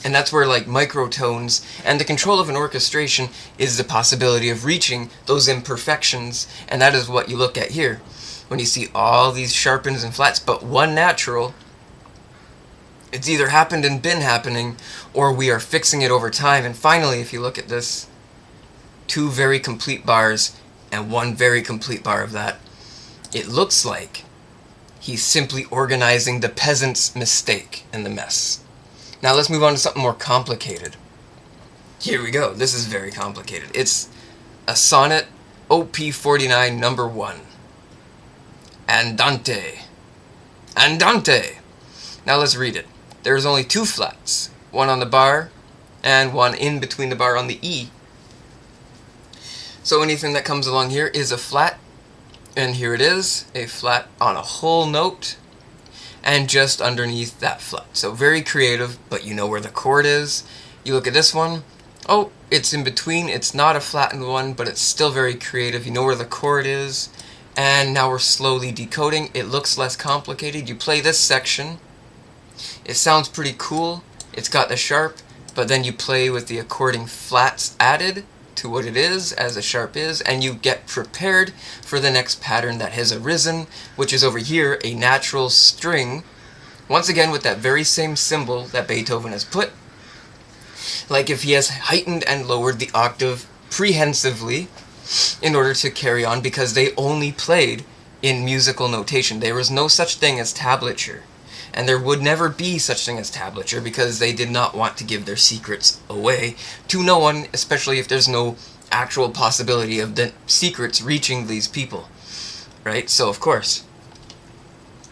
And that's where like microtones and the control of an orchestration is the possibility of reaching those imperfections, and that is what you look at here. When you see all these sharpens and flats but one natural, it's either happened and been happening, or we are fixing it over time. And finally, if you look at this, 2 very complete bars and 1 very complete bar of that, it looks like he's simply organizing the peasant's mistake and the mess. Now let's move on to something more complicated. Here we go. This is very complicated. It's a sonnet, op. 49, number 1. Andante. Andante. Now let's read it. There's only 2 flats, one on the bar and one in between the bar on the E. So anything that comes along here is a flat, and here it is, a flat on a whole note, and just underneath that flat. So very creative, but you know where the chord is. You look at this one, oh, it's in between, it's not a flattened one, but it's still very creative. You know where the chord is, and now we're slowly decoding. It looks less complicated. You play this section, it sounds pretty cool, it's got the sharp, but then you play with the according flats added to what it is, as a sharp is, and you get prepared for the next pattern that has arisen, which is over here, a natural string, once again with that very same symbol that Beethoven has put, like if he has heightened and lowered the octave prehensively in order to carry on, because they only played in musical notation. There was no such thing as tablature, and there would never be such thing as tablature, because they did not want to give their secrets away to no one, especially if there's no actual possibility of the secrets reaching these people, right? So of course,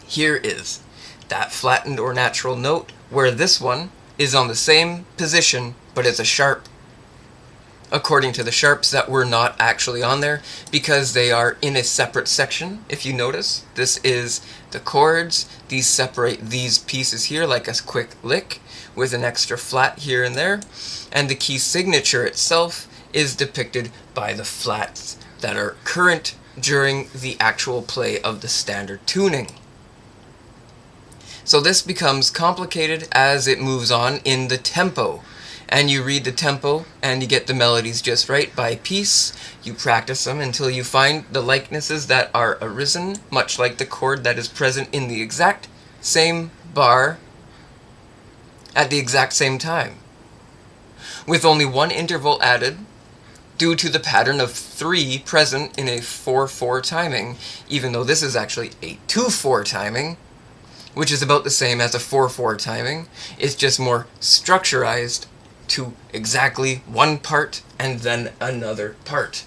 here is that flattened or natural note, where this one is on the same position, but it's a sharp, according to the sharps that were not actually on there, because they are in a separate section. If you notice, this is the chords. These separate these pieces here like a quick lick with an extra flat here and there, and the key signature itself is depicted by the flats that are current during the actual play of the standard tuning. So this becomes complicated as it moves on in the tempo. And you read the tempo, and you get the melodies just right by piece. You practice them until you find the likenesses that are arisen, much like the chord that is present in the exact same bar at the exact same time, with only 1 interval added due to the pattern of 3 present in a 4/4 timing, even though this is actually a 2/4 timing, which is about the same as a 4/4 timing. It's just more structurized to exactly 1 part and then another part,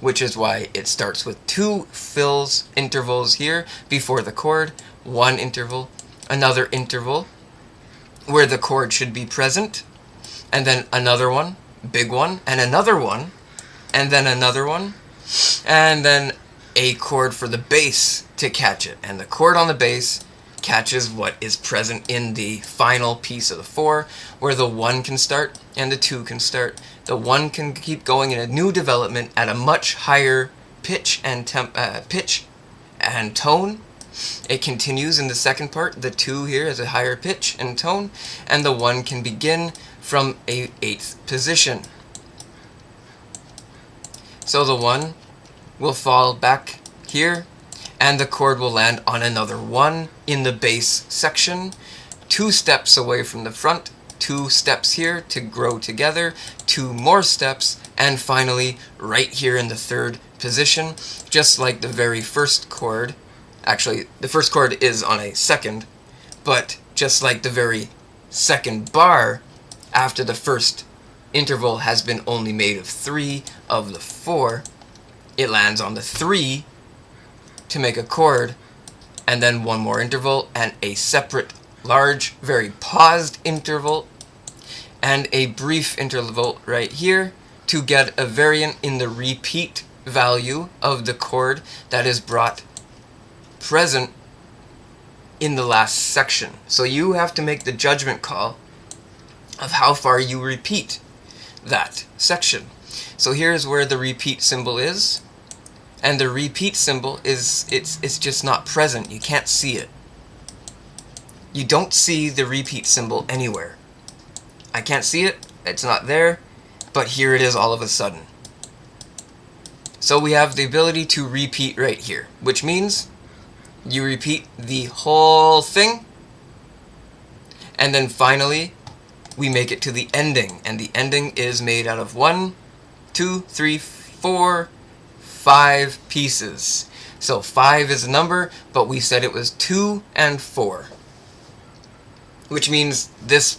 which is why it starts with 2 fills intervals here before the chord, 1 interval, another interval where the chord should be present, and then another one, big one, and another one, and then another one, and then a chord for the bass to catch it, and the chord on the bass catches what is present in the final piece of the 4, where the 1 can start and the 2 can start. The 1 can keep going in a new development at a much higher pitch and tone. It continues in the second part. The 2 here is a higher pitch and tone, and the 1 can begin from a 8th position. So the 1 will fall back here, and the chord will land on another 1 in the bass section, 2 steps away from the front, 2 steps here to grow together, 2 more steps, and finally right here in the 3rd position, just like the very first chord. Actually, the first chord is on a 2nd, but just like the very 2nd bar after the first interval has been only made of 3 of the 4, it lands on the 3 to make a chord, and then one more interval, and a separate, large, very paused interval, and a brief interval right here to get a variant in the repeat value of the chord that is brought present in the last section. So you have to make the judgment call of how far you repeat that section. So here's where the repeat symbol is, and the repeat symbol is it's just not present. You can't see it. You don't see the repeat symbol anywhere. I can't see it, it's not there, but here it is all of a sudden. So we have the ability to repeat right here, which means you repeat the whole thing, and then finally we make it to the ending, and the ending is made out of 1, 2, 3, 4, 5 pieces. So 5 is a number, but we said it was 2 and 4, which means this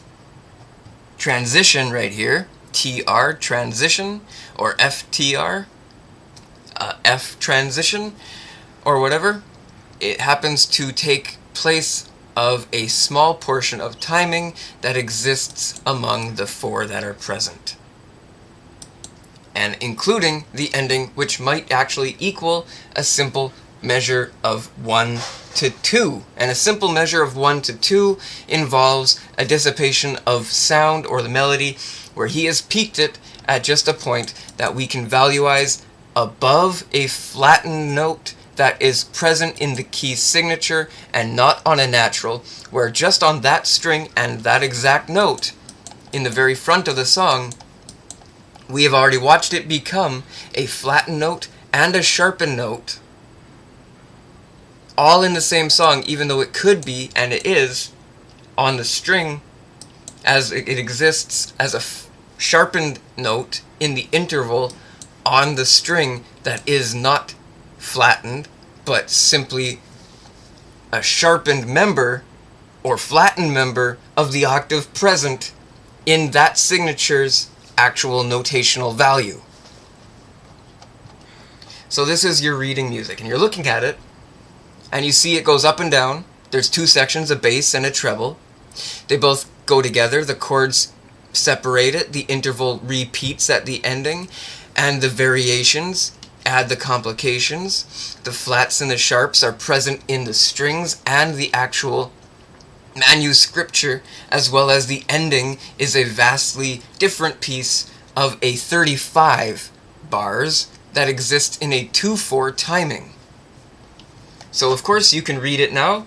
transition right here, TR transition, or FTR, F transition, or whatever, it happens to take place of a small portion of timing that exists among the 4 that are present, and including the ending, which might actually equal a simple measure of 1 to 2. And a simple measure of 1 to 2 involves a dissipation of sound or the melody where he has peaked it at just a point that we can valuize above a flattened note that is present in the key signature and not on a natural, where just on that string and that exact note in the very front of the song, we have already watched it become a flattened note and a sharpened note, all in the same song, even though it could be, and it is, on the string, as it exists as a sharpened note in the interval on the string that is not flattened, but simply a sharpened member or flattened member of the octave present in that signature's actual notational value. So this is your reading music, and you're looking at it, and you see it goes up and down. There's 2 sections, a bass and a treble. They both go together, the chords separate it, the interval repeats at the ending, and the variations add the complications. The flats and the sharps are present in the strings and the actual manuscripture, as well as the ending is a vastly different piece of a 35 bars that exists in a 2/4 timing. So of course you can read it now,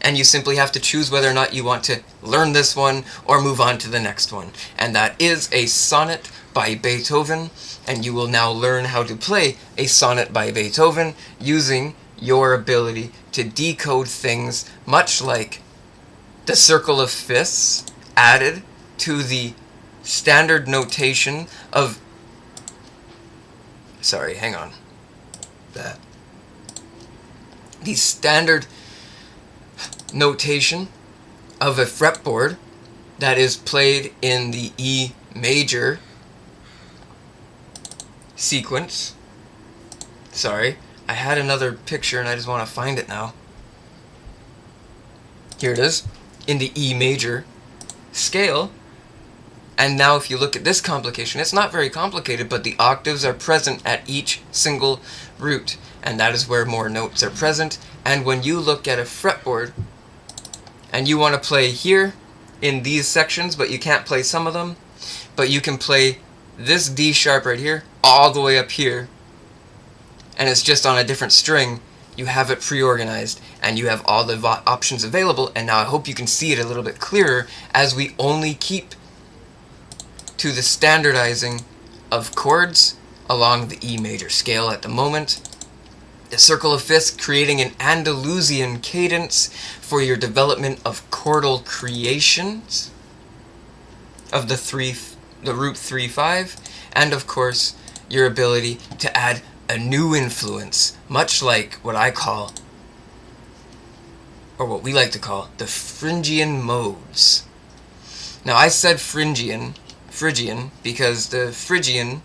and you simply have to choose whether or not you want to learn this one or move on to the next one. And that is a sonnet by Beethoven, and you will now learn how to play a sonnet by Beethoven using your ability to decode things, much like the circle of fifths added to the standard notation of... Sorry, hang on. The standard notation of a fretboard that is played in the E major sequence. Sorry, I had another picture and I just want to find it now. Here it is, in the E major scale. And now if you look at this complication, it's not very complicated, but the octaves are present at each single root, and that is where more notes are present. And when you look at a fretboard and you want to play here in these sections, but you can't play some of them, but you can play this D sharp right here all the way up here, and it's just on a different string, you have it pre-organized and you have all the options available. And now I hope you can see it a little bit clearer as we only keep to the standardizing of chords along the E major scale at the moment. The circle of fifths creating an Andalusian cadence for your development of chordal creations of the root 3/5, and of course your ability to add a new influence, much like what I call, or what we like to call, the Phrygian modes. Now I said Phrygian Phrygian because the Phrygian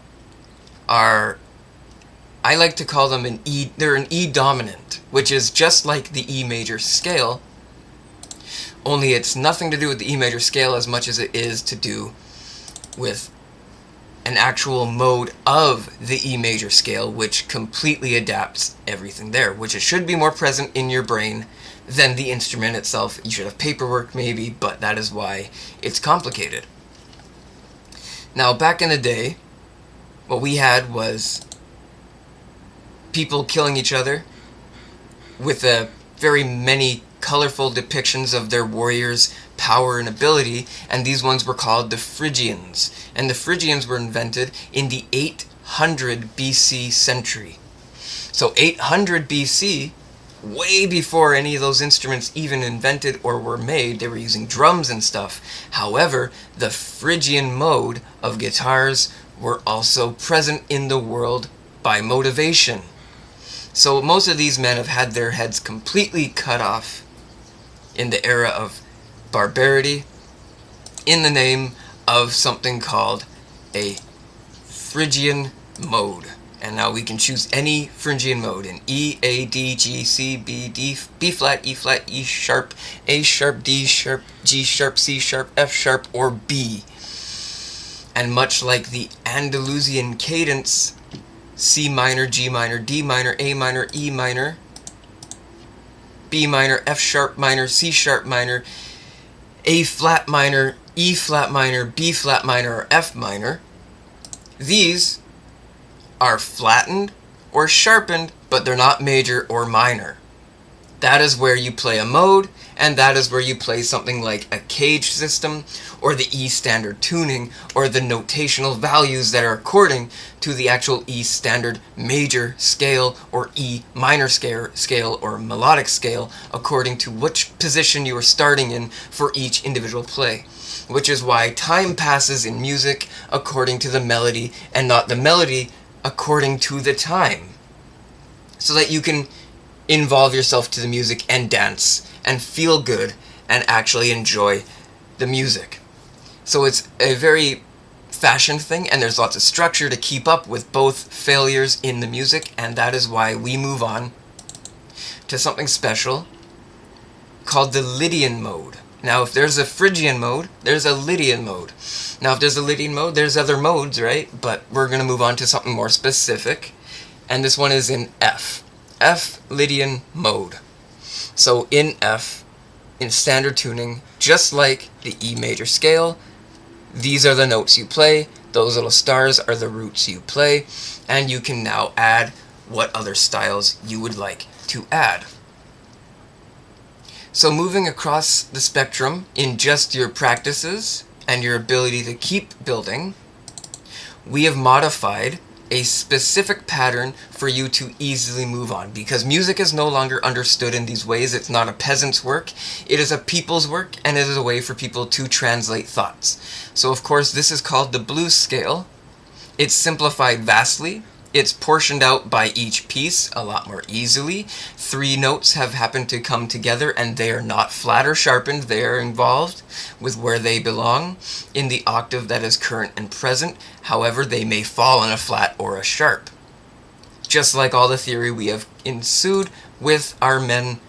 are, I like to call them they're an E dominant, which is just like the E major scale, only it's nothing to do with the E major scale as much as it is to do with an actual mode of the E major scale, which completely adapts everything there, which it should be more present in your brain than the instrument itself. You should have paperwork maybe, but that is why it's complicated. Now, back in the day, what we had was people killing each other with very many colorful depictions of their warriors' power and ability, and these ones were called the Phrygians. And the Phrygians were invented in the 800 BC century. So 800 BC, way before any of those instruments even invented or were made, they were using drums and stuff. However, the Phrygian mode of guitars were also present in the world by motivation. So most of these men have had their heads completely cut off in the era of barbarity in the name of something called a Phrygian mode. And now we can choose any Phrygian mode in E, A, D, G, C, B, D, B flat, E flat, E sharp, A sharp, D sharp, G sharp, C sharp, F sharp, or B. And much like the Andalusian cadence, C minor, G minor, D minor, A minor, E minor, B minor, F sharp minor, C sharp minor, A flat minor, E flat minor, B flat minor, or F minor. These are flattened or sharpened, but they're not major or minor. That is where you play a mode, and that is where you play something like a cage system, or the E standard tuning, or the notational values that are according to the actual E standard major scale, or E minor scale, or melodic scale, according to which position you are starting in for each individual play. Which is why time passes in music according to the melody, and not the melody according to the time. So that you can involve yourself to the music and dance and feel good and actually enjoy the music. So it's a very fashion thing, and there's lots of structure to keep up with both failures in the music, and that is why we move on to something special called the Lydian mode. Now, if there's a Phrygian mode, there's a Lydian mode. Now, if there's a Lydian mode, there's other modes, right? But we're going to move on to something more specific, and this one is in F. F Lydian mode. So in F, in standard tuning, just like the E major scale, these are the notes you play, those little stars are the roots you play, and you can now add what other styles you would like to add. So moving across the spectrum in just your practices and your ability to keep building, we have modified a specific pattern for you to easily move on, because music is no longer understood in these ways. It's not a peasant's work, it is a people's work, and it is a way for people to translate thoughts. So of course this is called the blues scale. It's simplified vastly. It's portioned out by each piece a lot more easily. 3 notes have happened to come together, and they are not flat or sharpened. They are involved with where they belong in the octave that is current and present. However, they may fall on a flat or a sharp. Just like all the theory we have ensued with our men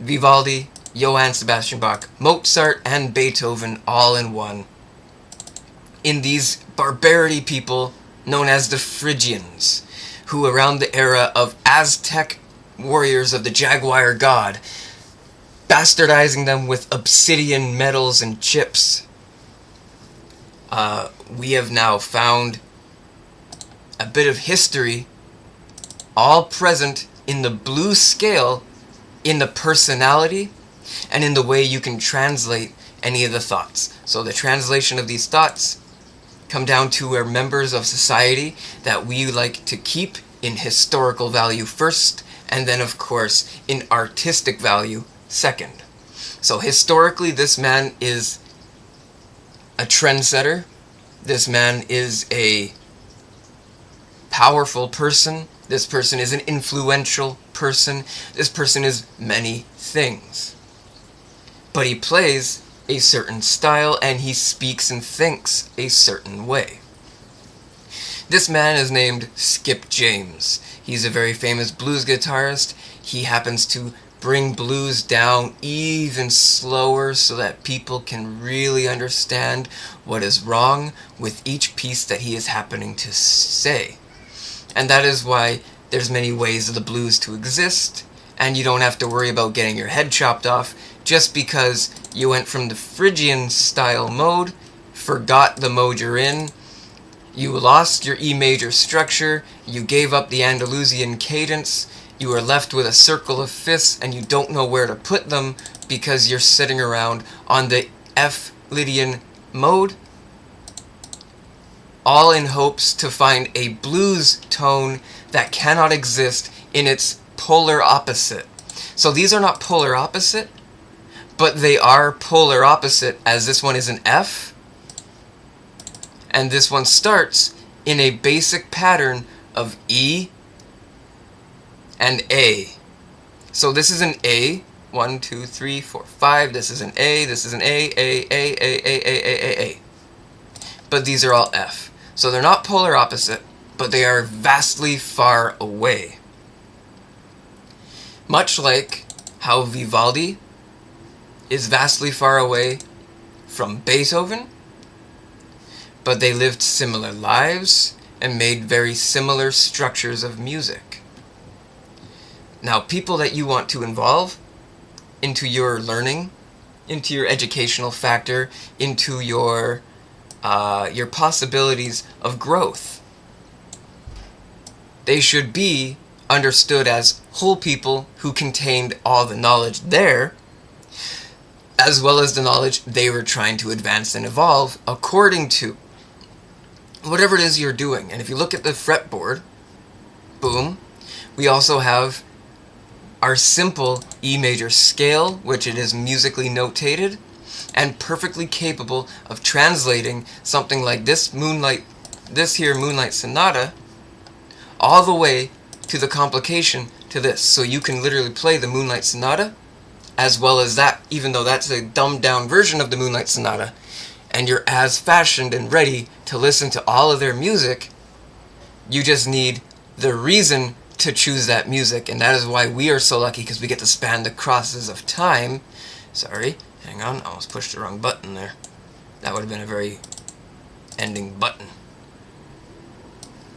Vivaldi, Johann Sebastian Bach, Mozart, and Beethoven all in one. In these barbarity people known as the Phrygians, who around the era of Aztec warriors of the jaguar god, bastardizing them with obsidian metals and chips, we have now found a bit of history all present in the blues scale, in the personality, and in the way you can translate any of the thoughts. So the translation of these thoughts come down to our members of society that we like to keep in historical value first, and then of course in artistic value second. So historically, this man is a trendsetter. This man is a powerful person. This person is an influential person. This person is many things. But he plays a certain style, and he speaks and thinks a certain way. This man is named Skip James. He's a very famous blues guitarist. He happens to bring blues down even slower so that people can really understand what is wrong with each piece that he is happening to say. And that is why there's many ways of the blues to exist, and you don't have to worry about getting your head chopped off just because you went from the Phrygian style mode, forgot the mode you're in, you lost your E major structure, you gave up the Andalusian cadence, you are left with a circle of fifths and you don't know where to put them because you're sitting around on the F Lydian mode, all in hopes to find a blues tone that cannot exist in its polar opposite. So these are not polar opposite, but they are polar opposite, as this one is an F, and this one starts in a basic pattern of E and A. So this is an A, 1, 2, 3, 4, 5, this is an A, this is an A. But these are all F. So they're not polar opposite, but they are vastly far away. Much like how Vivaldi is vastly far away from Beethoven, but they lived similar lives and made very similar structures of music. Now, people that you want to involve into your learning, into your educational factor, into your possibilities of growth, they should be understood as whole people who contained all the knowledge there, as well as the knowledge they were trying to advance and evolve according to whatever it is you're doing. And if you look at the fretboard, boom, we also have our simple E major scale, which it is musically notated, and perfectly capable of translating something like this Moonlight Sonata, all the way to the complication to this. So you can literally play the Moonlight Sonata, as well as that, even though that's a dumbed down version of the Moonlight Sonata, and you're as fashioned and ready to listen to all of their music. You just need the reason to choose that music, and that is why we are so lucky, because we get to span the crosses of time. Sorry, hang on, I almost pushed the wrong button there. That would have been a very ending button.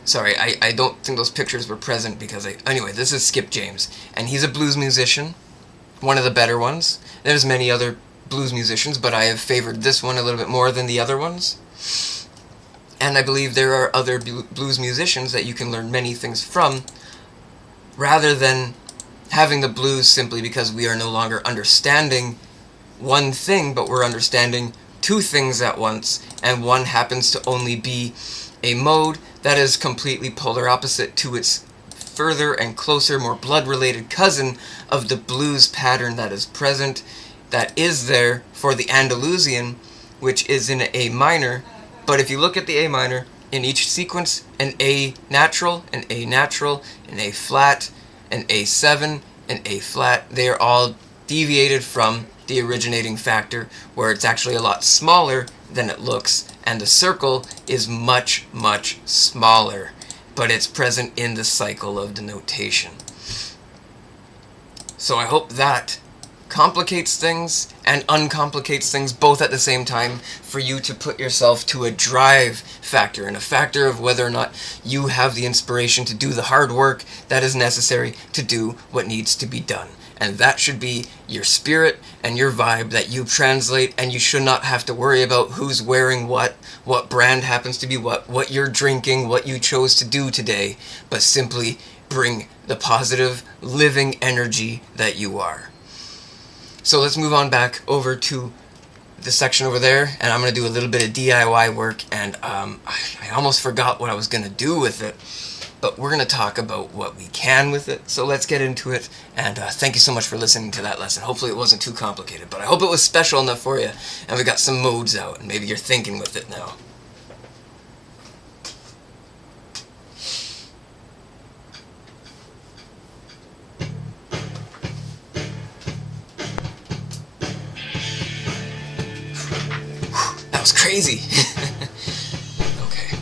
Sorry, I don't think those pictures were present because anyway, this is Skip James, and he's a blues musician, one of the better ones. There's many other blues musicians, but I have favored this one a little bit more than the other ones. And I believe there are other blues musicians that you can learn many things from, rather than having the blues simply because we are no longer understanding one thing, but we're understanding two things at once, and one happens to only be a mode that is completely polar opposite to its further and closer, more blood-related cousin of the blues pattern that is present, that is there for the Andalusian, which is in A minor. But if you look at the A minor, in each sequence, an A natural, an A natural, an A flat, an A7, an A flat, they are all deviated from the originating factor, where it's actually a lot smaller than it looks, and the circle is much, much smaller, but it's present in the cycle of the notation. So I hope that complicates things and uncomplicates things both at the same time, for you to put yourself to a drive factor, and a factor of whether or not you have the inspiration to do the hard work that is necessary to do what needs to be done. And that should be your spirit and your vibe that you translate, and you should not have to worry about who's wearing what brand happens to be what you're drinking, what you chose to do today, but simply bring the positive, living energy that you are. So let's move on back over to the section over there, and I'm going to do a little bit of DIY work, and I almost forgot what I was going to do with it, but we're going to talk about what we can with it. So let's get into it, and thank you so much for listening to that lesson. Hopefully it wasn't too complicated, but I hope it was special enough for you, and we got some modes out, and maybe you're thinking with it now. That was crazy. Okay.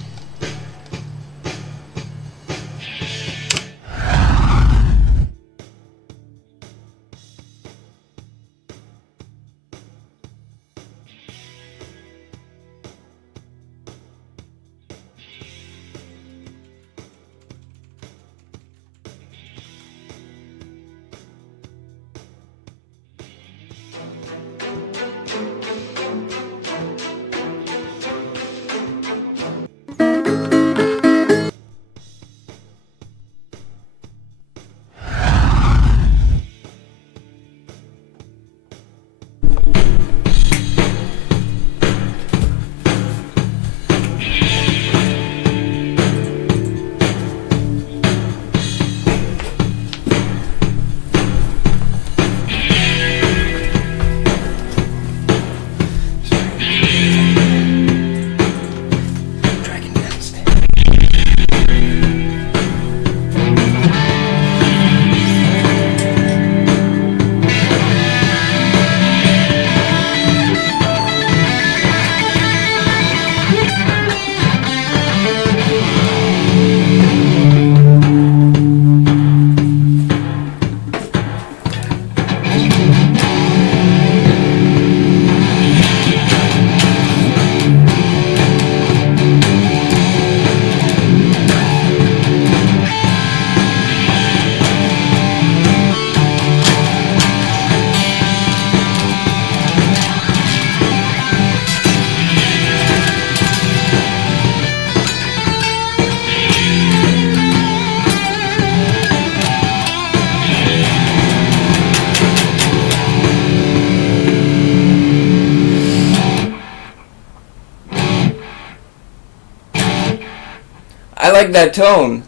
I like that tone.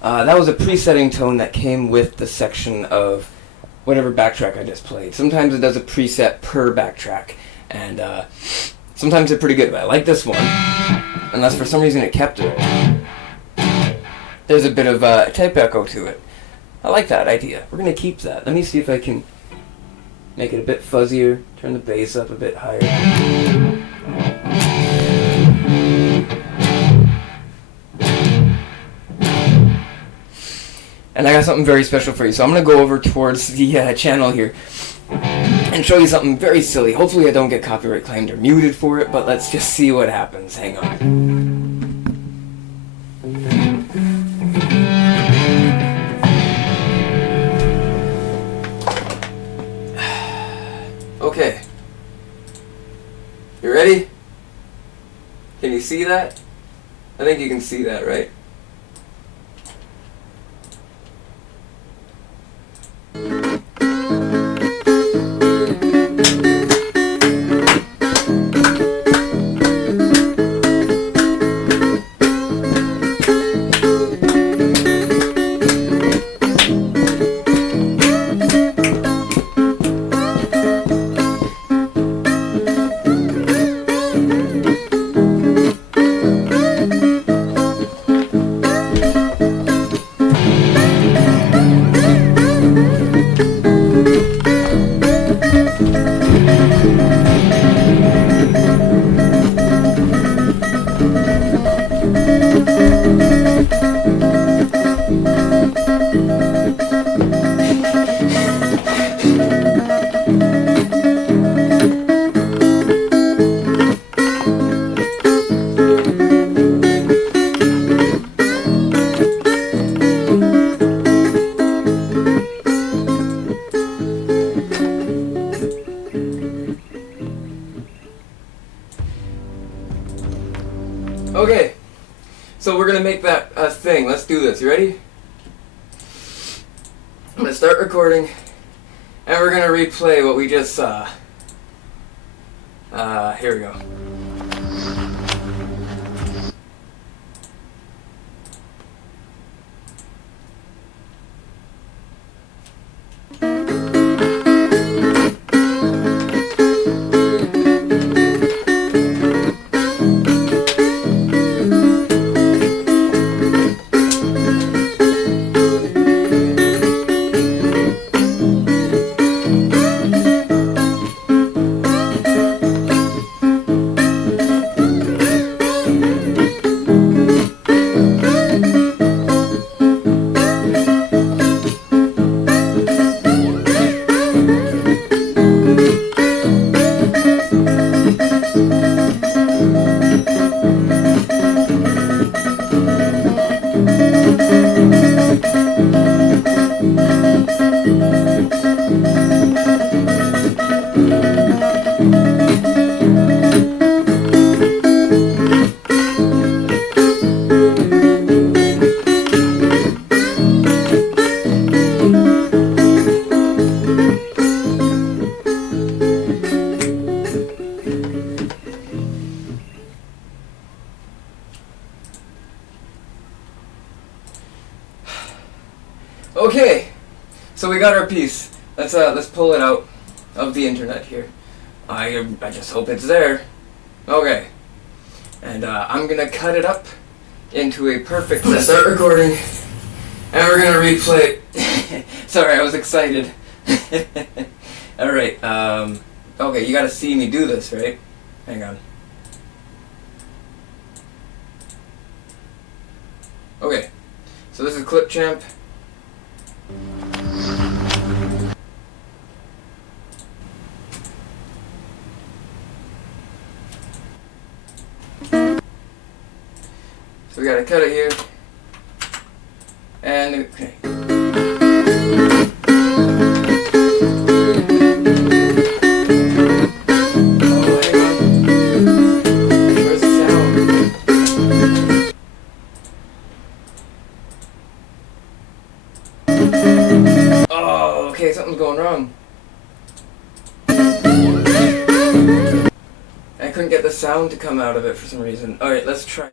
That was a presetting tone that came with the section of whatever backtrack I just played. Sometimes it does a preset per backtrack, and sometimes they're pretty good, but I like this one. Unless for some reason it kept it. There's a bit of type echo to it. I like that idea. We're going to keep that. Let me see if I can make it a bit fuzzier, turn the bass up a bit higher. And I got something very special for you. So I'm going to go over towards the channel here and show you something very silly. Hopefully I don't get copyright claimed or muted for it, but let's just see what happens. Hang on. Okay. You ready? Can you see that? I think you can see that, right? Okay, so we're gonna make that a thing. Let's do this. You ready? I'm gonna start recording, and we're gonna replay what we just saw. Here we go. So we got our piece. Let's pull it out of the internet here. I just hope it's there. Okay. And I'm gonna cut it up into a perfect. Let's start recording, and we're gonna replay. Sorry, I was excited. All right. Okay, you gotta see me do this, right? Hang on. Okay. So this is Clipchamp. So we gotta cut it here. And okay. Oh, hang on. Where's the sound? Oh, okay, something's going wrong. I couldn't get the sound to come out of it for some reason. Alright, let's try.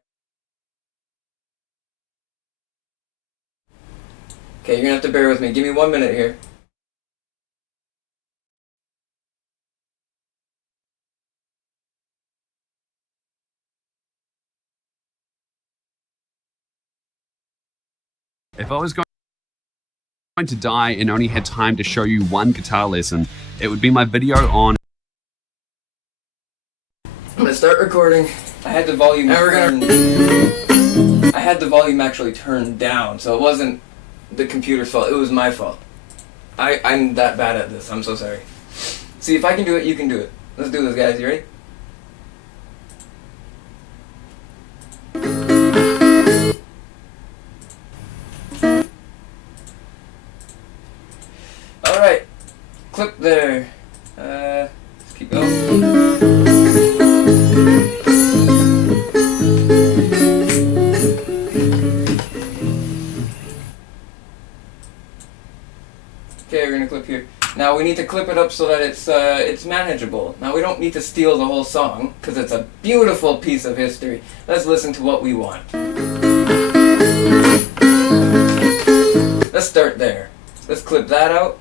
Okay, you're gonna have to bear with me. Give me 1 minute here. If I was going to die and only had time to show you one guitar lesson, it would be my video on. I'm gonna start recording. I had the volume. I had the volume actually turned down, so it wasn't the computer's fault. It was my fault. I'm that bad at this. I'm so sorry. See, if I can do it, you can do it. Let's do this, guys. You ready? All right. Clip there. Let's keep going. Okay, we're gonna clip here. Now we need to clip it up so that it's manageable. Now we don't need to steal the whole song because it's a beautiful piece of history. Let's listen to what we want. Let's start there. Let's clip that out.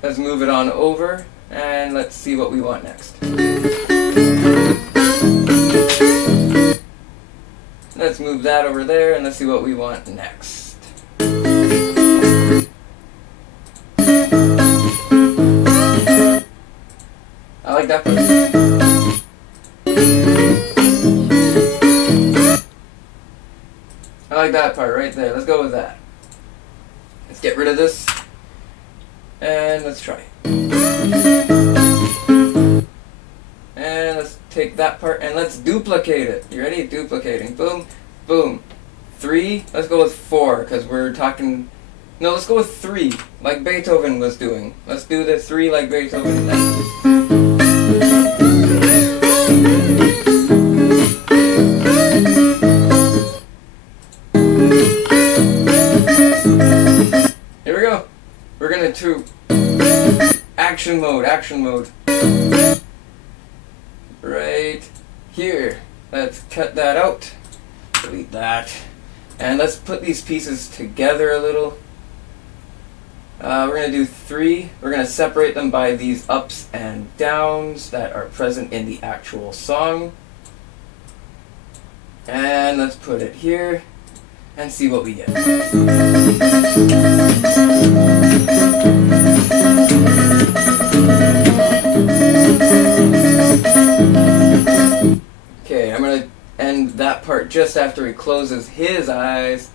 Let's move it on over and let's see what we want next. Let's move that over there and let's see what we want next. I like that part. I like that part right there. Let's go with that. Let's get rid of this. And let's try. And let's take that part and let's duplicate it. You ready? Duplicating. Boom, boom. 3. Let's go with 4 because we're talking. No, let's go with 3 like Beethoven was doing. Let's do the 3 like Beethoven. Here we go. We're gonna do action mode. Right here. Let's cut that out. Delete that. And let's put these pieces together a little. We're going to do 3. We're going to separate them by these ups and downs that are present in the actual song. And let's put it here and see what we get. Okay, I'm going to end that part just after he closes his eyes.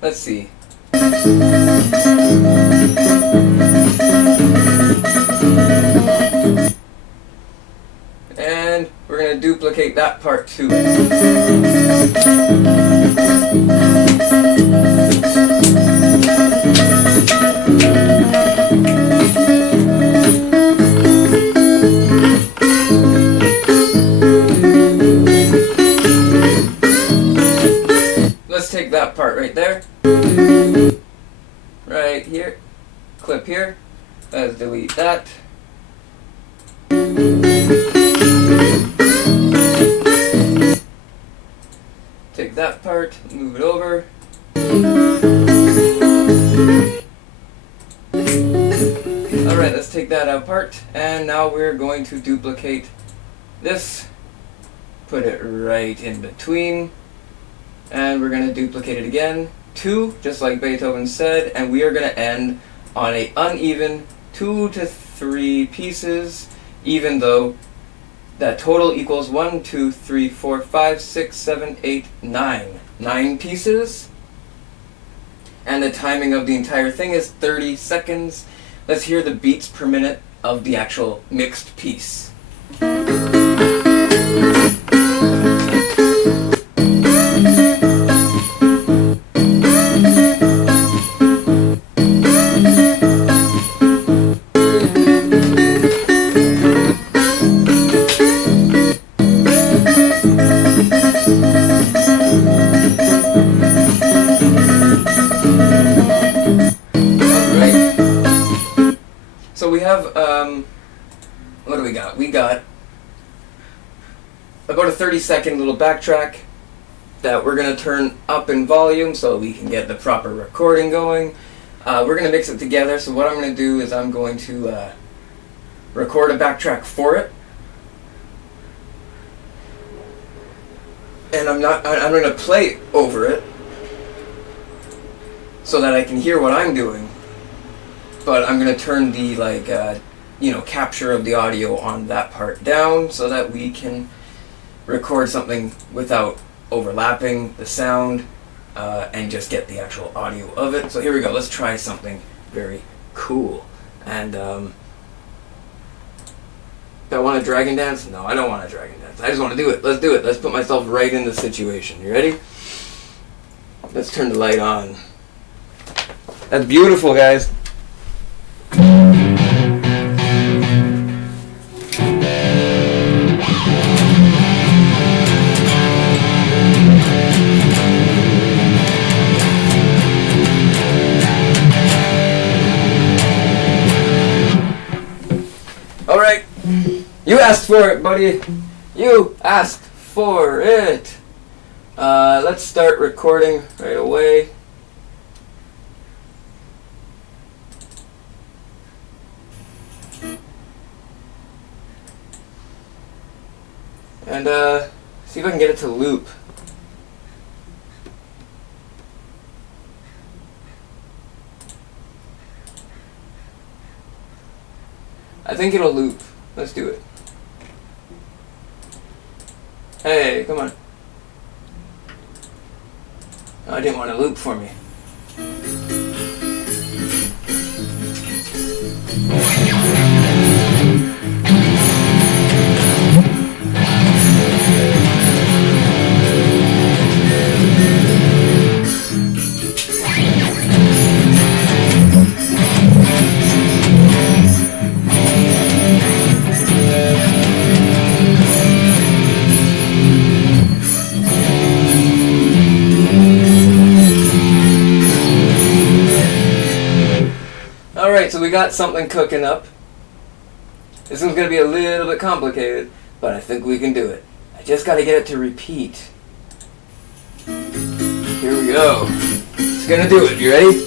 Let's see. And we're going to duplicate that part too. Let's take that part right there. Right here. Clip here. Let's delete that. Take that part, move it over. Alright, let's take that apart, and now we're going to duplicate this, put it right in between, and we're going to duplicate it again, 2, just like Beethoven said, and we are going to end on a uneven 2 to 3 pieces, even though that total equals 1, 2, 3, 4, 5, 6, 7, 8, 9. 9 pieces. And the timing of the entire thing is 30 seconds. Let's hear the beats per minute of the actual mixed piece. So we have, what do we got? We got about a 30-second little backtrack that we're going to turn up in volume so we can get the proper recording going. We're going to mix it together, so what I'm going to do is I'm going to record a backtrack for it. And I'm going to play over it so that I can hear what I'm doing. But I'm going to turn the capture of the audio on that part down so that we can record something without overlapping the sound and just get the actual audio of it. So here we go. Let's try something very cool. And do I want a dragon dance? No, I don't want a dragon dance. I just want to do it. Let's do it. Let's put myself right in the situation. You ready? Let's turn the light on. That's beautiful, guys. Alright, you asked for it, buddy. You asked for it. Let's start recording right away. And see if I can get it to loop. I think it'll loop. Let's do it. Hey, come on. Oh, I didn't want to loop for me. Alright, so we got something cooking up. This one's going to be a little bit complicated, but I think we can do it. I just got to get it to repeat. Here we go. It's going to do it. You ready?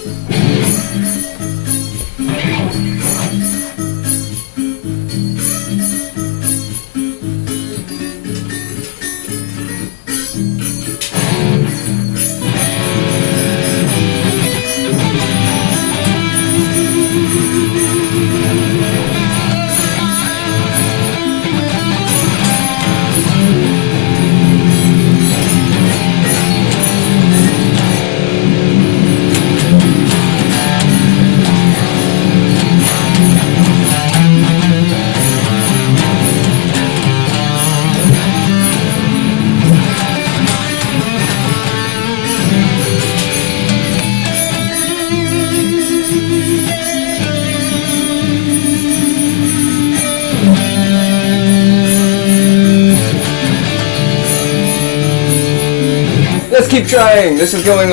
Let's keep trying. This is going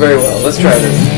very well. Let's try this.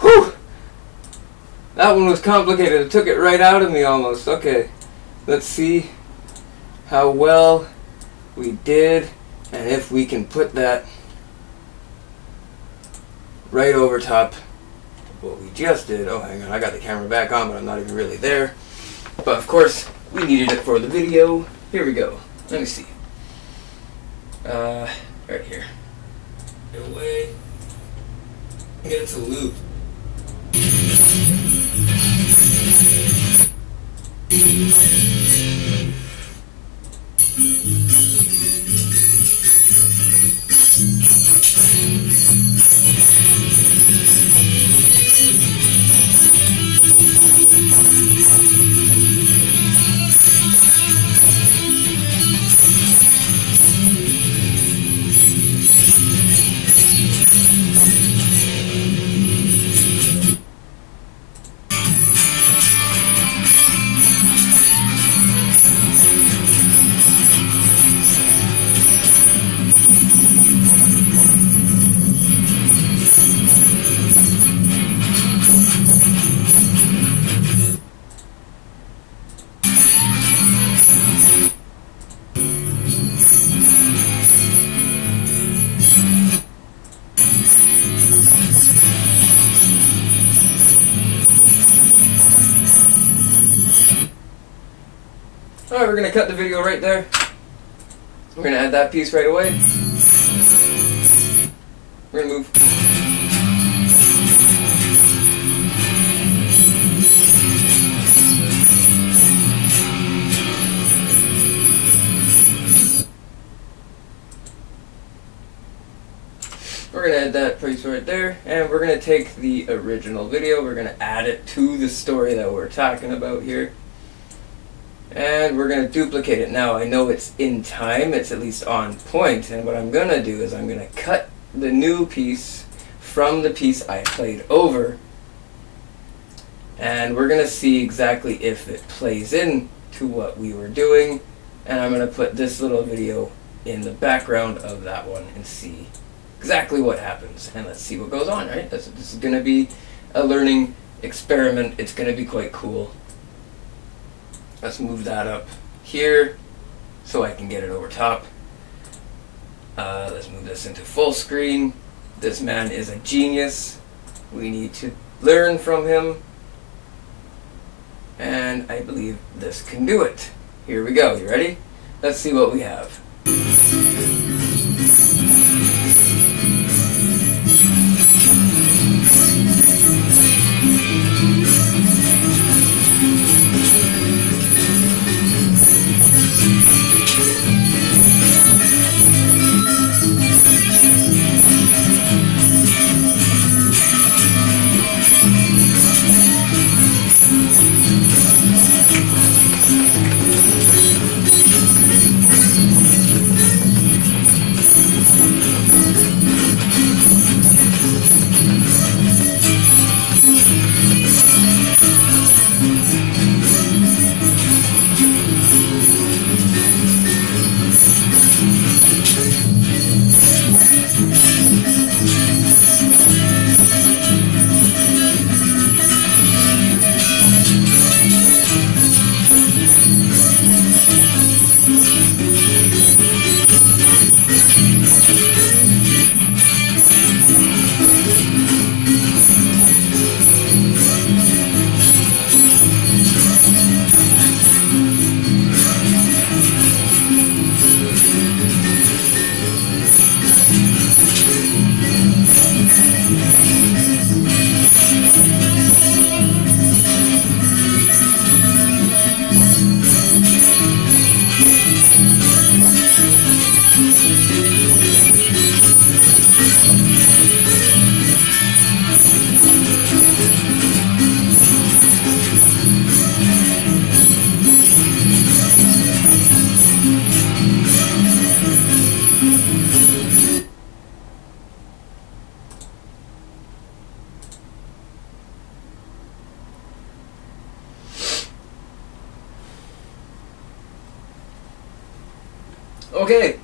Whew! That one was complicated. It took it right out of me almost. Okay, let's see how well we did and if we can put that right over top of what we just did. Oh, hang on, I got the camera back on, but I'm not even really there. But of course, we needed it for the video. Here we go. Let me see. Right here. Get away. Get it to loop. Alright, we're going to cut the video right there. We're going to add that piece right away. We're going to move. We're going to add that piece right there, and we're going to take the original video, we're going to add it to the story that we're talking about here. And we're going to duplicate it. Now I know it's in time, it's at least on point, and what I'm going to do is I'm going to cut the new piece from the piece I played over, and we're going to see exactly if it plays in to what we were doing, and I'm going to put this little video in the background of that one and see exactly what happens, and let's see what goes on, right? This is going to be a learning experiment. It's going to be quite cool. Let's move that up here so I can get it over top. Let's move this into full screen. This man is a genius. We need to learn from him. And I believe this can do it. Here we go. You ready? Let's see what we have. Okay.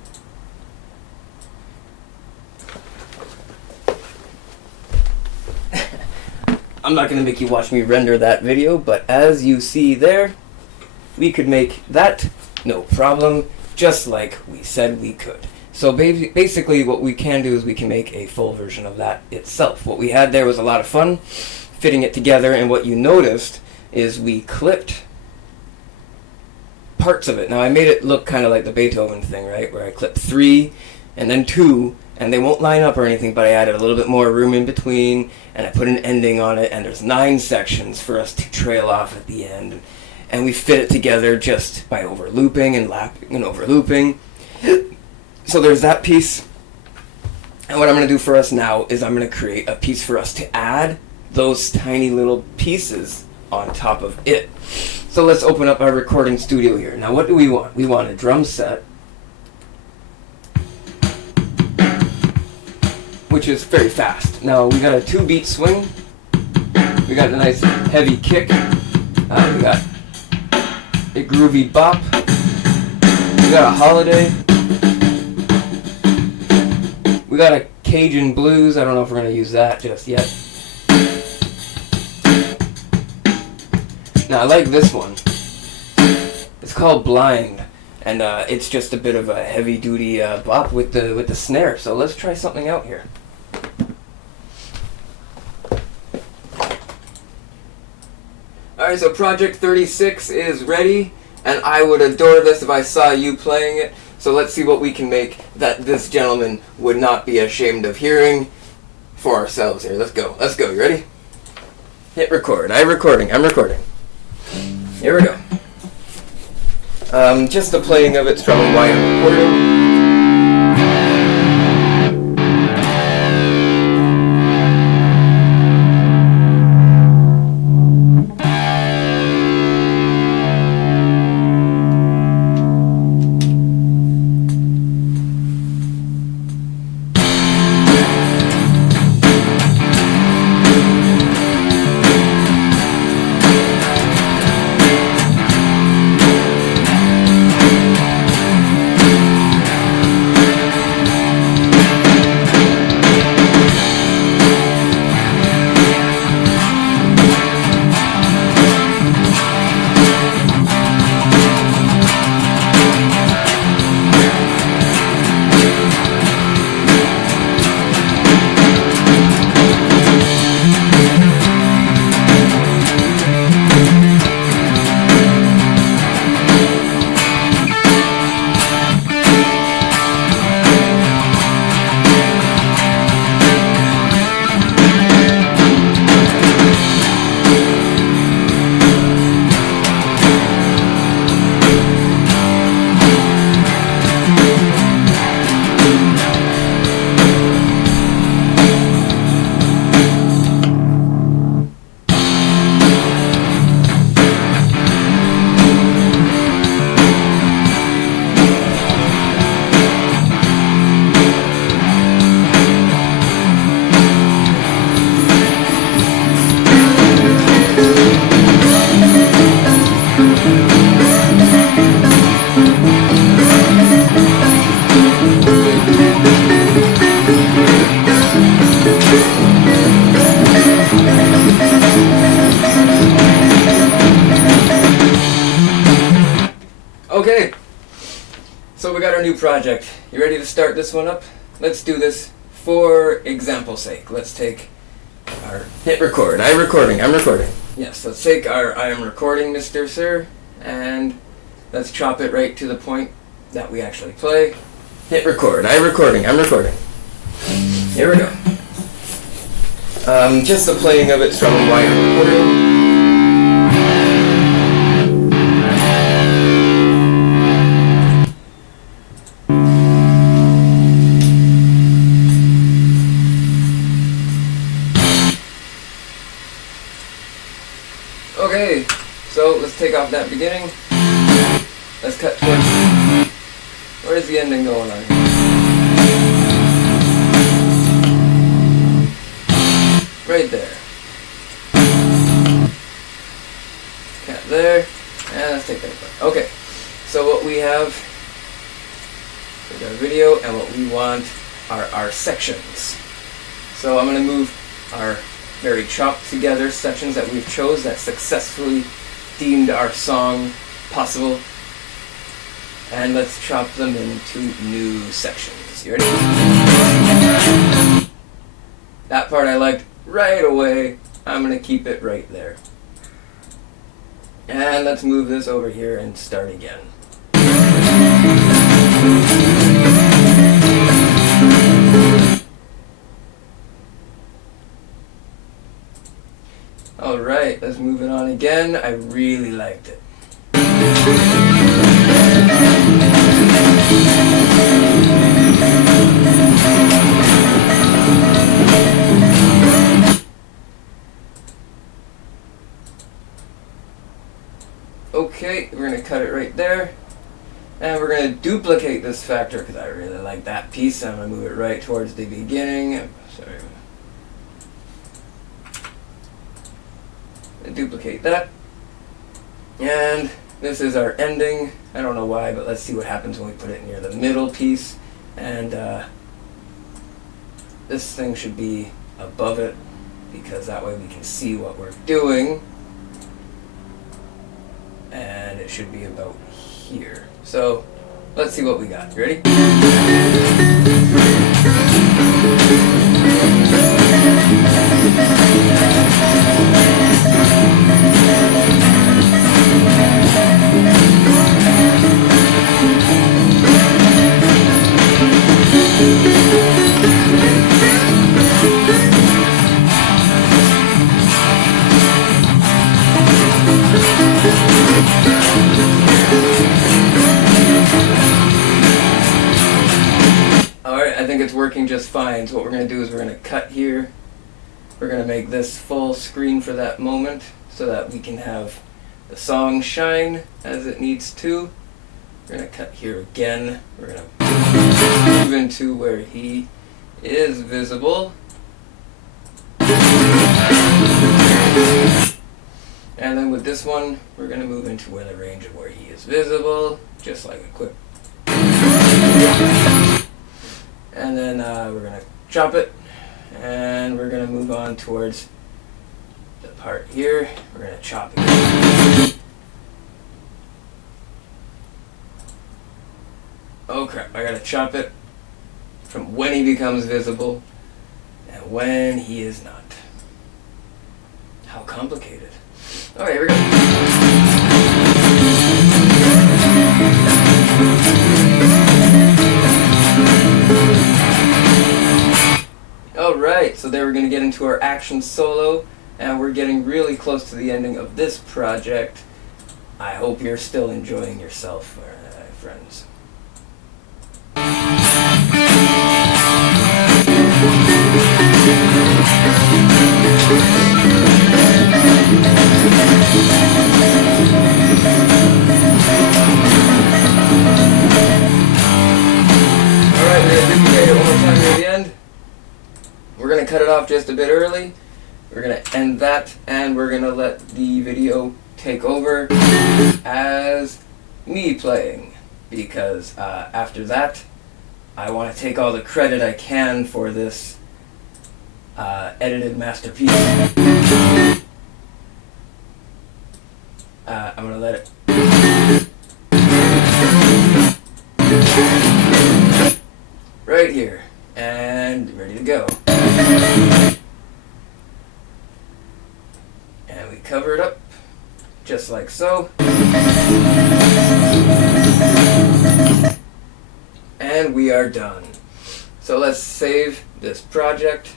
I'm not going to make you watch me render that video, but as you see there, we could make that no problem, just like we said we could. So basically what we can do is we can make a full version of that itself. What we had there was a lot of fun fitting it together, and what you noticed is we clipped parts of it. Now I made it look kind of like the Beethoven thing, right, where I clipped 3 and then 2, and they won't line up or anything, but I added a little bit more room in between, and I put an ending on it, and there's 9 sections for us to trail off at the end, and we fit it together just by overlooping and lapping and overlooping. So there's that piece, and what I'm going to do for us now is I'm going to create a piece for us to add those tiny little pieces on top of it. So let's open up our recording studio here. Now what do we want? We want a drum set, which is very fast. Now we got a 2-beat swing, we got a nice heavy kick, we got a groovy bop, we got a holiday, we got a Cajun blues. I don't know if we're going to use that just yet. Now I like this one. It's called Blind, and it's just a bit of a heavy-duty bop with the snare. So let's try something out here. Alright, so Project 36 is ready, and I would adore this if I saw you playing it. So let's see what we can make that this gentleman would not be ashamed of hearing for ourselves here. Let's go. Let's go. You ready? Hit record. I'm recording. Here we go. Just the playing of it's from why I'm recording. Okay, so we got our new project. You ready to start this one up? Let's do this for example's sake. Let's take our hit record. I'm recording. Yes, let's take our I am recording, Mr. Sir, and let's chop it right to the point that we actually play. Hit record. I'm recording. Here we go. Just the playing of it's from why I'm recording. Okay, so let's take off that beginning. Let's cut towards... Where's the ending going on here? Right there. Cut there. And let's take that apart. Okay, so what we have is our video, and what we want are our sections. So I'm going to move our very chopped together sections that we've chose that successfully deemed our song possible. And let's chop them into new sections. You ready? That part I liked right away. I'm gonna keep it right there. And let's move this over here and start again. Alright, let's move it on again. I really liked it. Okay, we're going to cut it right there. And we're going to duplicate this factor because I really like that piece. I'm going to move it right towards the beginning. Sorry. Duplicate that. And this is our ending. I don't know why, but let's see what happens when we put it near the middle piece. And this thing should be above it because that way we can see what we're doing. And it should be about here. So let's see what we got. Ready? Alright, I think it's working just fine. So what we're going to do is we're going to cut here. We're going to make this full screen for that moment so that we can have the song shine as it needs to. We're going to cut here again. We're going to move into where he is visible. And then with this one, we're going to move into where the range of where he is visible, just like a quick. And then we're going to chop it, and we're going to move on towards the part here. We're going to chop it. Oh crap, I got to chop it from when he becomes visible and when he is not. How complicated. Alright, here we go. Alright, so there we're going to get into our action solo, and we're getting really close to the ending of this project. I hope you're still enjoying yourself, friends. Alright, we're going to duplicate it one more time near the end. We're going to cut it off just a bit early. We're going to end that, and we're going to let the video take over as me playing. Because after that, I want to take all the credit I can for this edited masterpiece. I'm going to let it. Right here. And ready to go. And we cover it up just like so. And we are done. So let's save this project.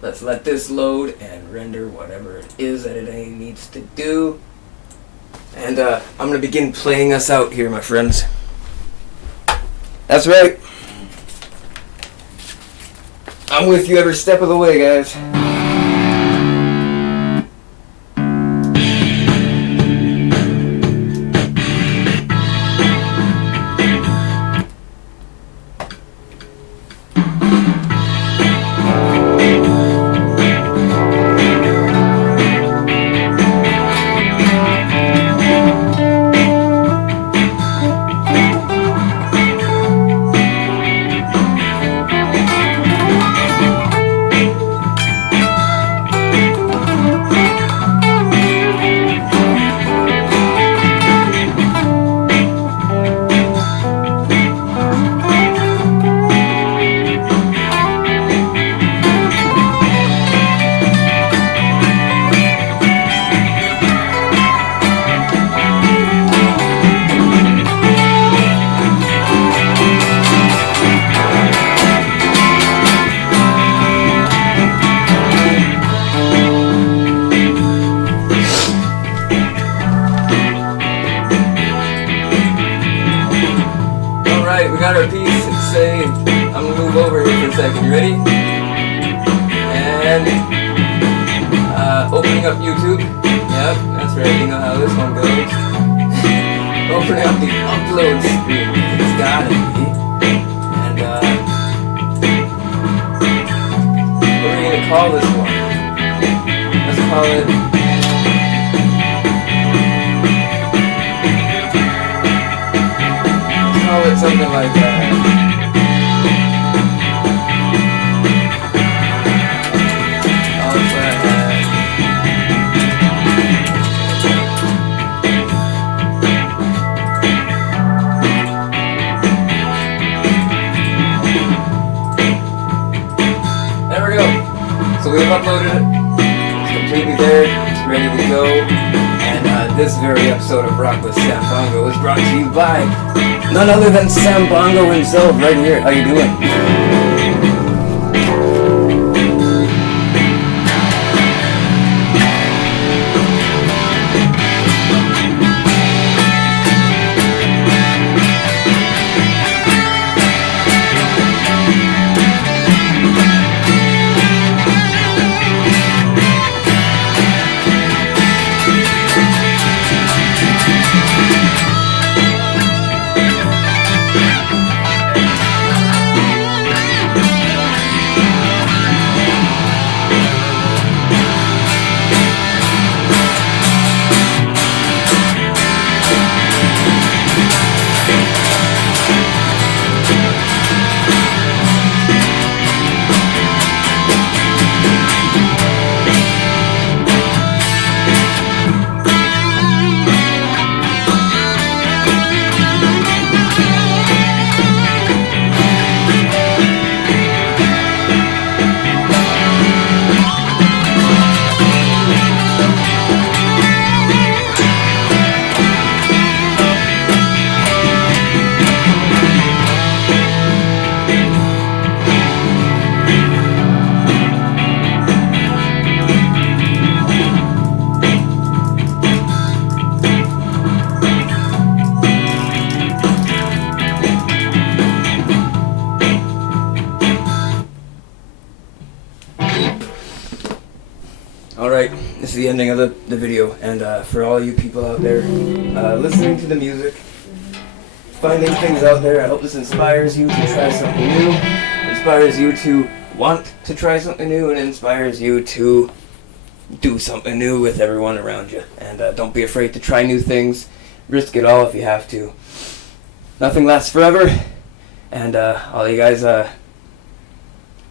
Let's let this load and render whatever it is that it needs to do. And I'm going to begin playing us out here, my friends. That's right. I'm with you every step of the way, guys. up YouTube. Yep, that's right. You know how this one goes. Opening up the upload screen. It's gotta be. And what are we gonna call this one? Let's call it. Let's call it something like that. So we've uploaded it, it's completely there, it's ready to go, and this very episode of Rock with Sambongo is brought to you by none other than Sambongo himself right here. How you doing? Alright, this is the ending of the video, and for all you people out there listening to the music, finding things out there, I hope this inspires you to try something new, inspires you to want to try something new, and inspires you to do something new with everyone around you. And don't be afraid to try new things, risk it all if you have to. Nothing lasts forever, and all you guys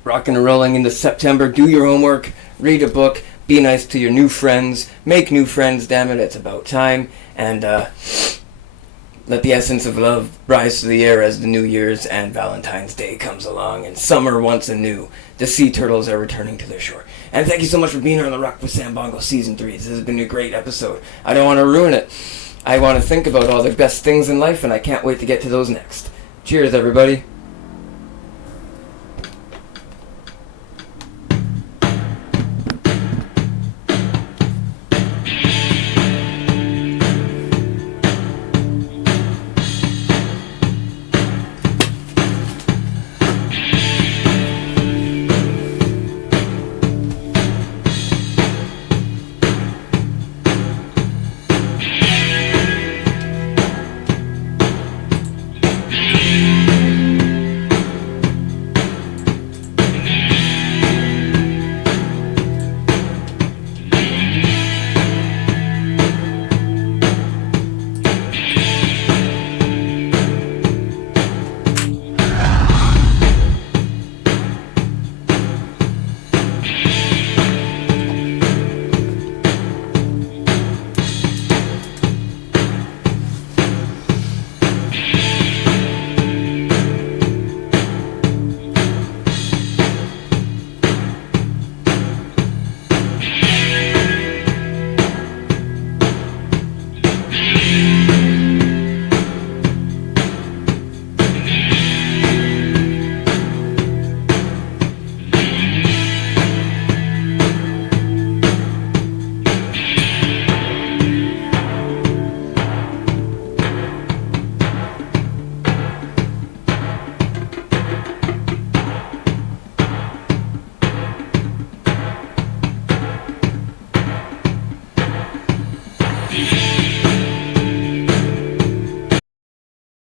rocking and rolling into September, do your homework, read a book, be nice to your new friends, make new friends, damn it, it's about time, and let the essence of love rise to the air as the New Year's and Valentine's Day comes along, and summer once anew. The sea turtles are returning to their shore. And thank you so much for being here on the Rock with Sambongo Season 3. This has been a great episode. I don't want to ruin it. I want to think about all the best things in life, and I can't wait to get to those next. Cheers, everybody.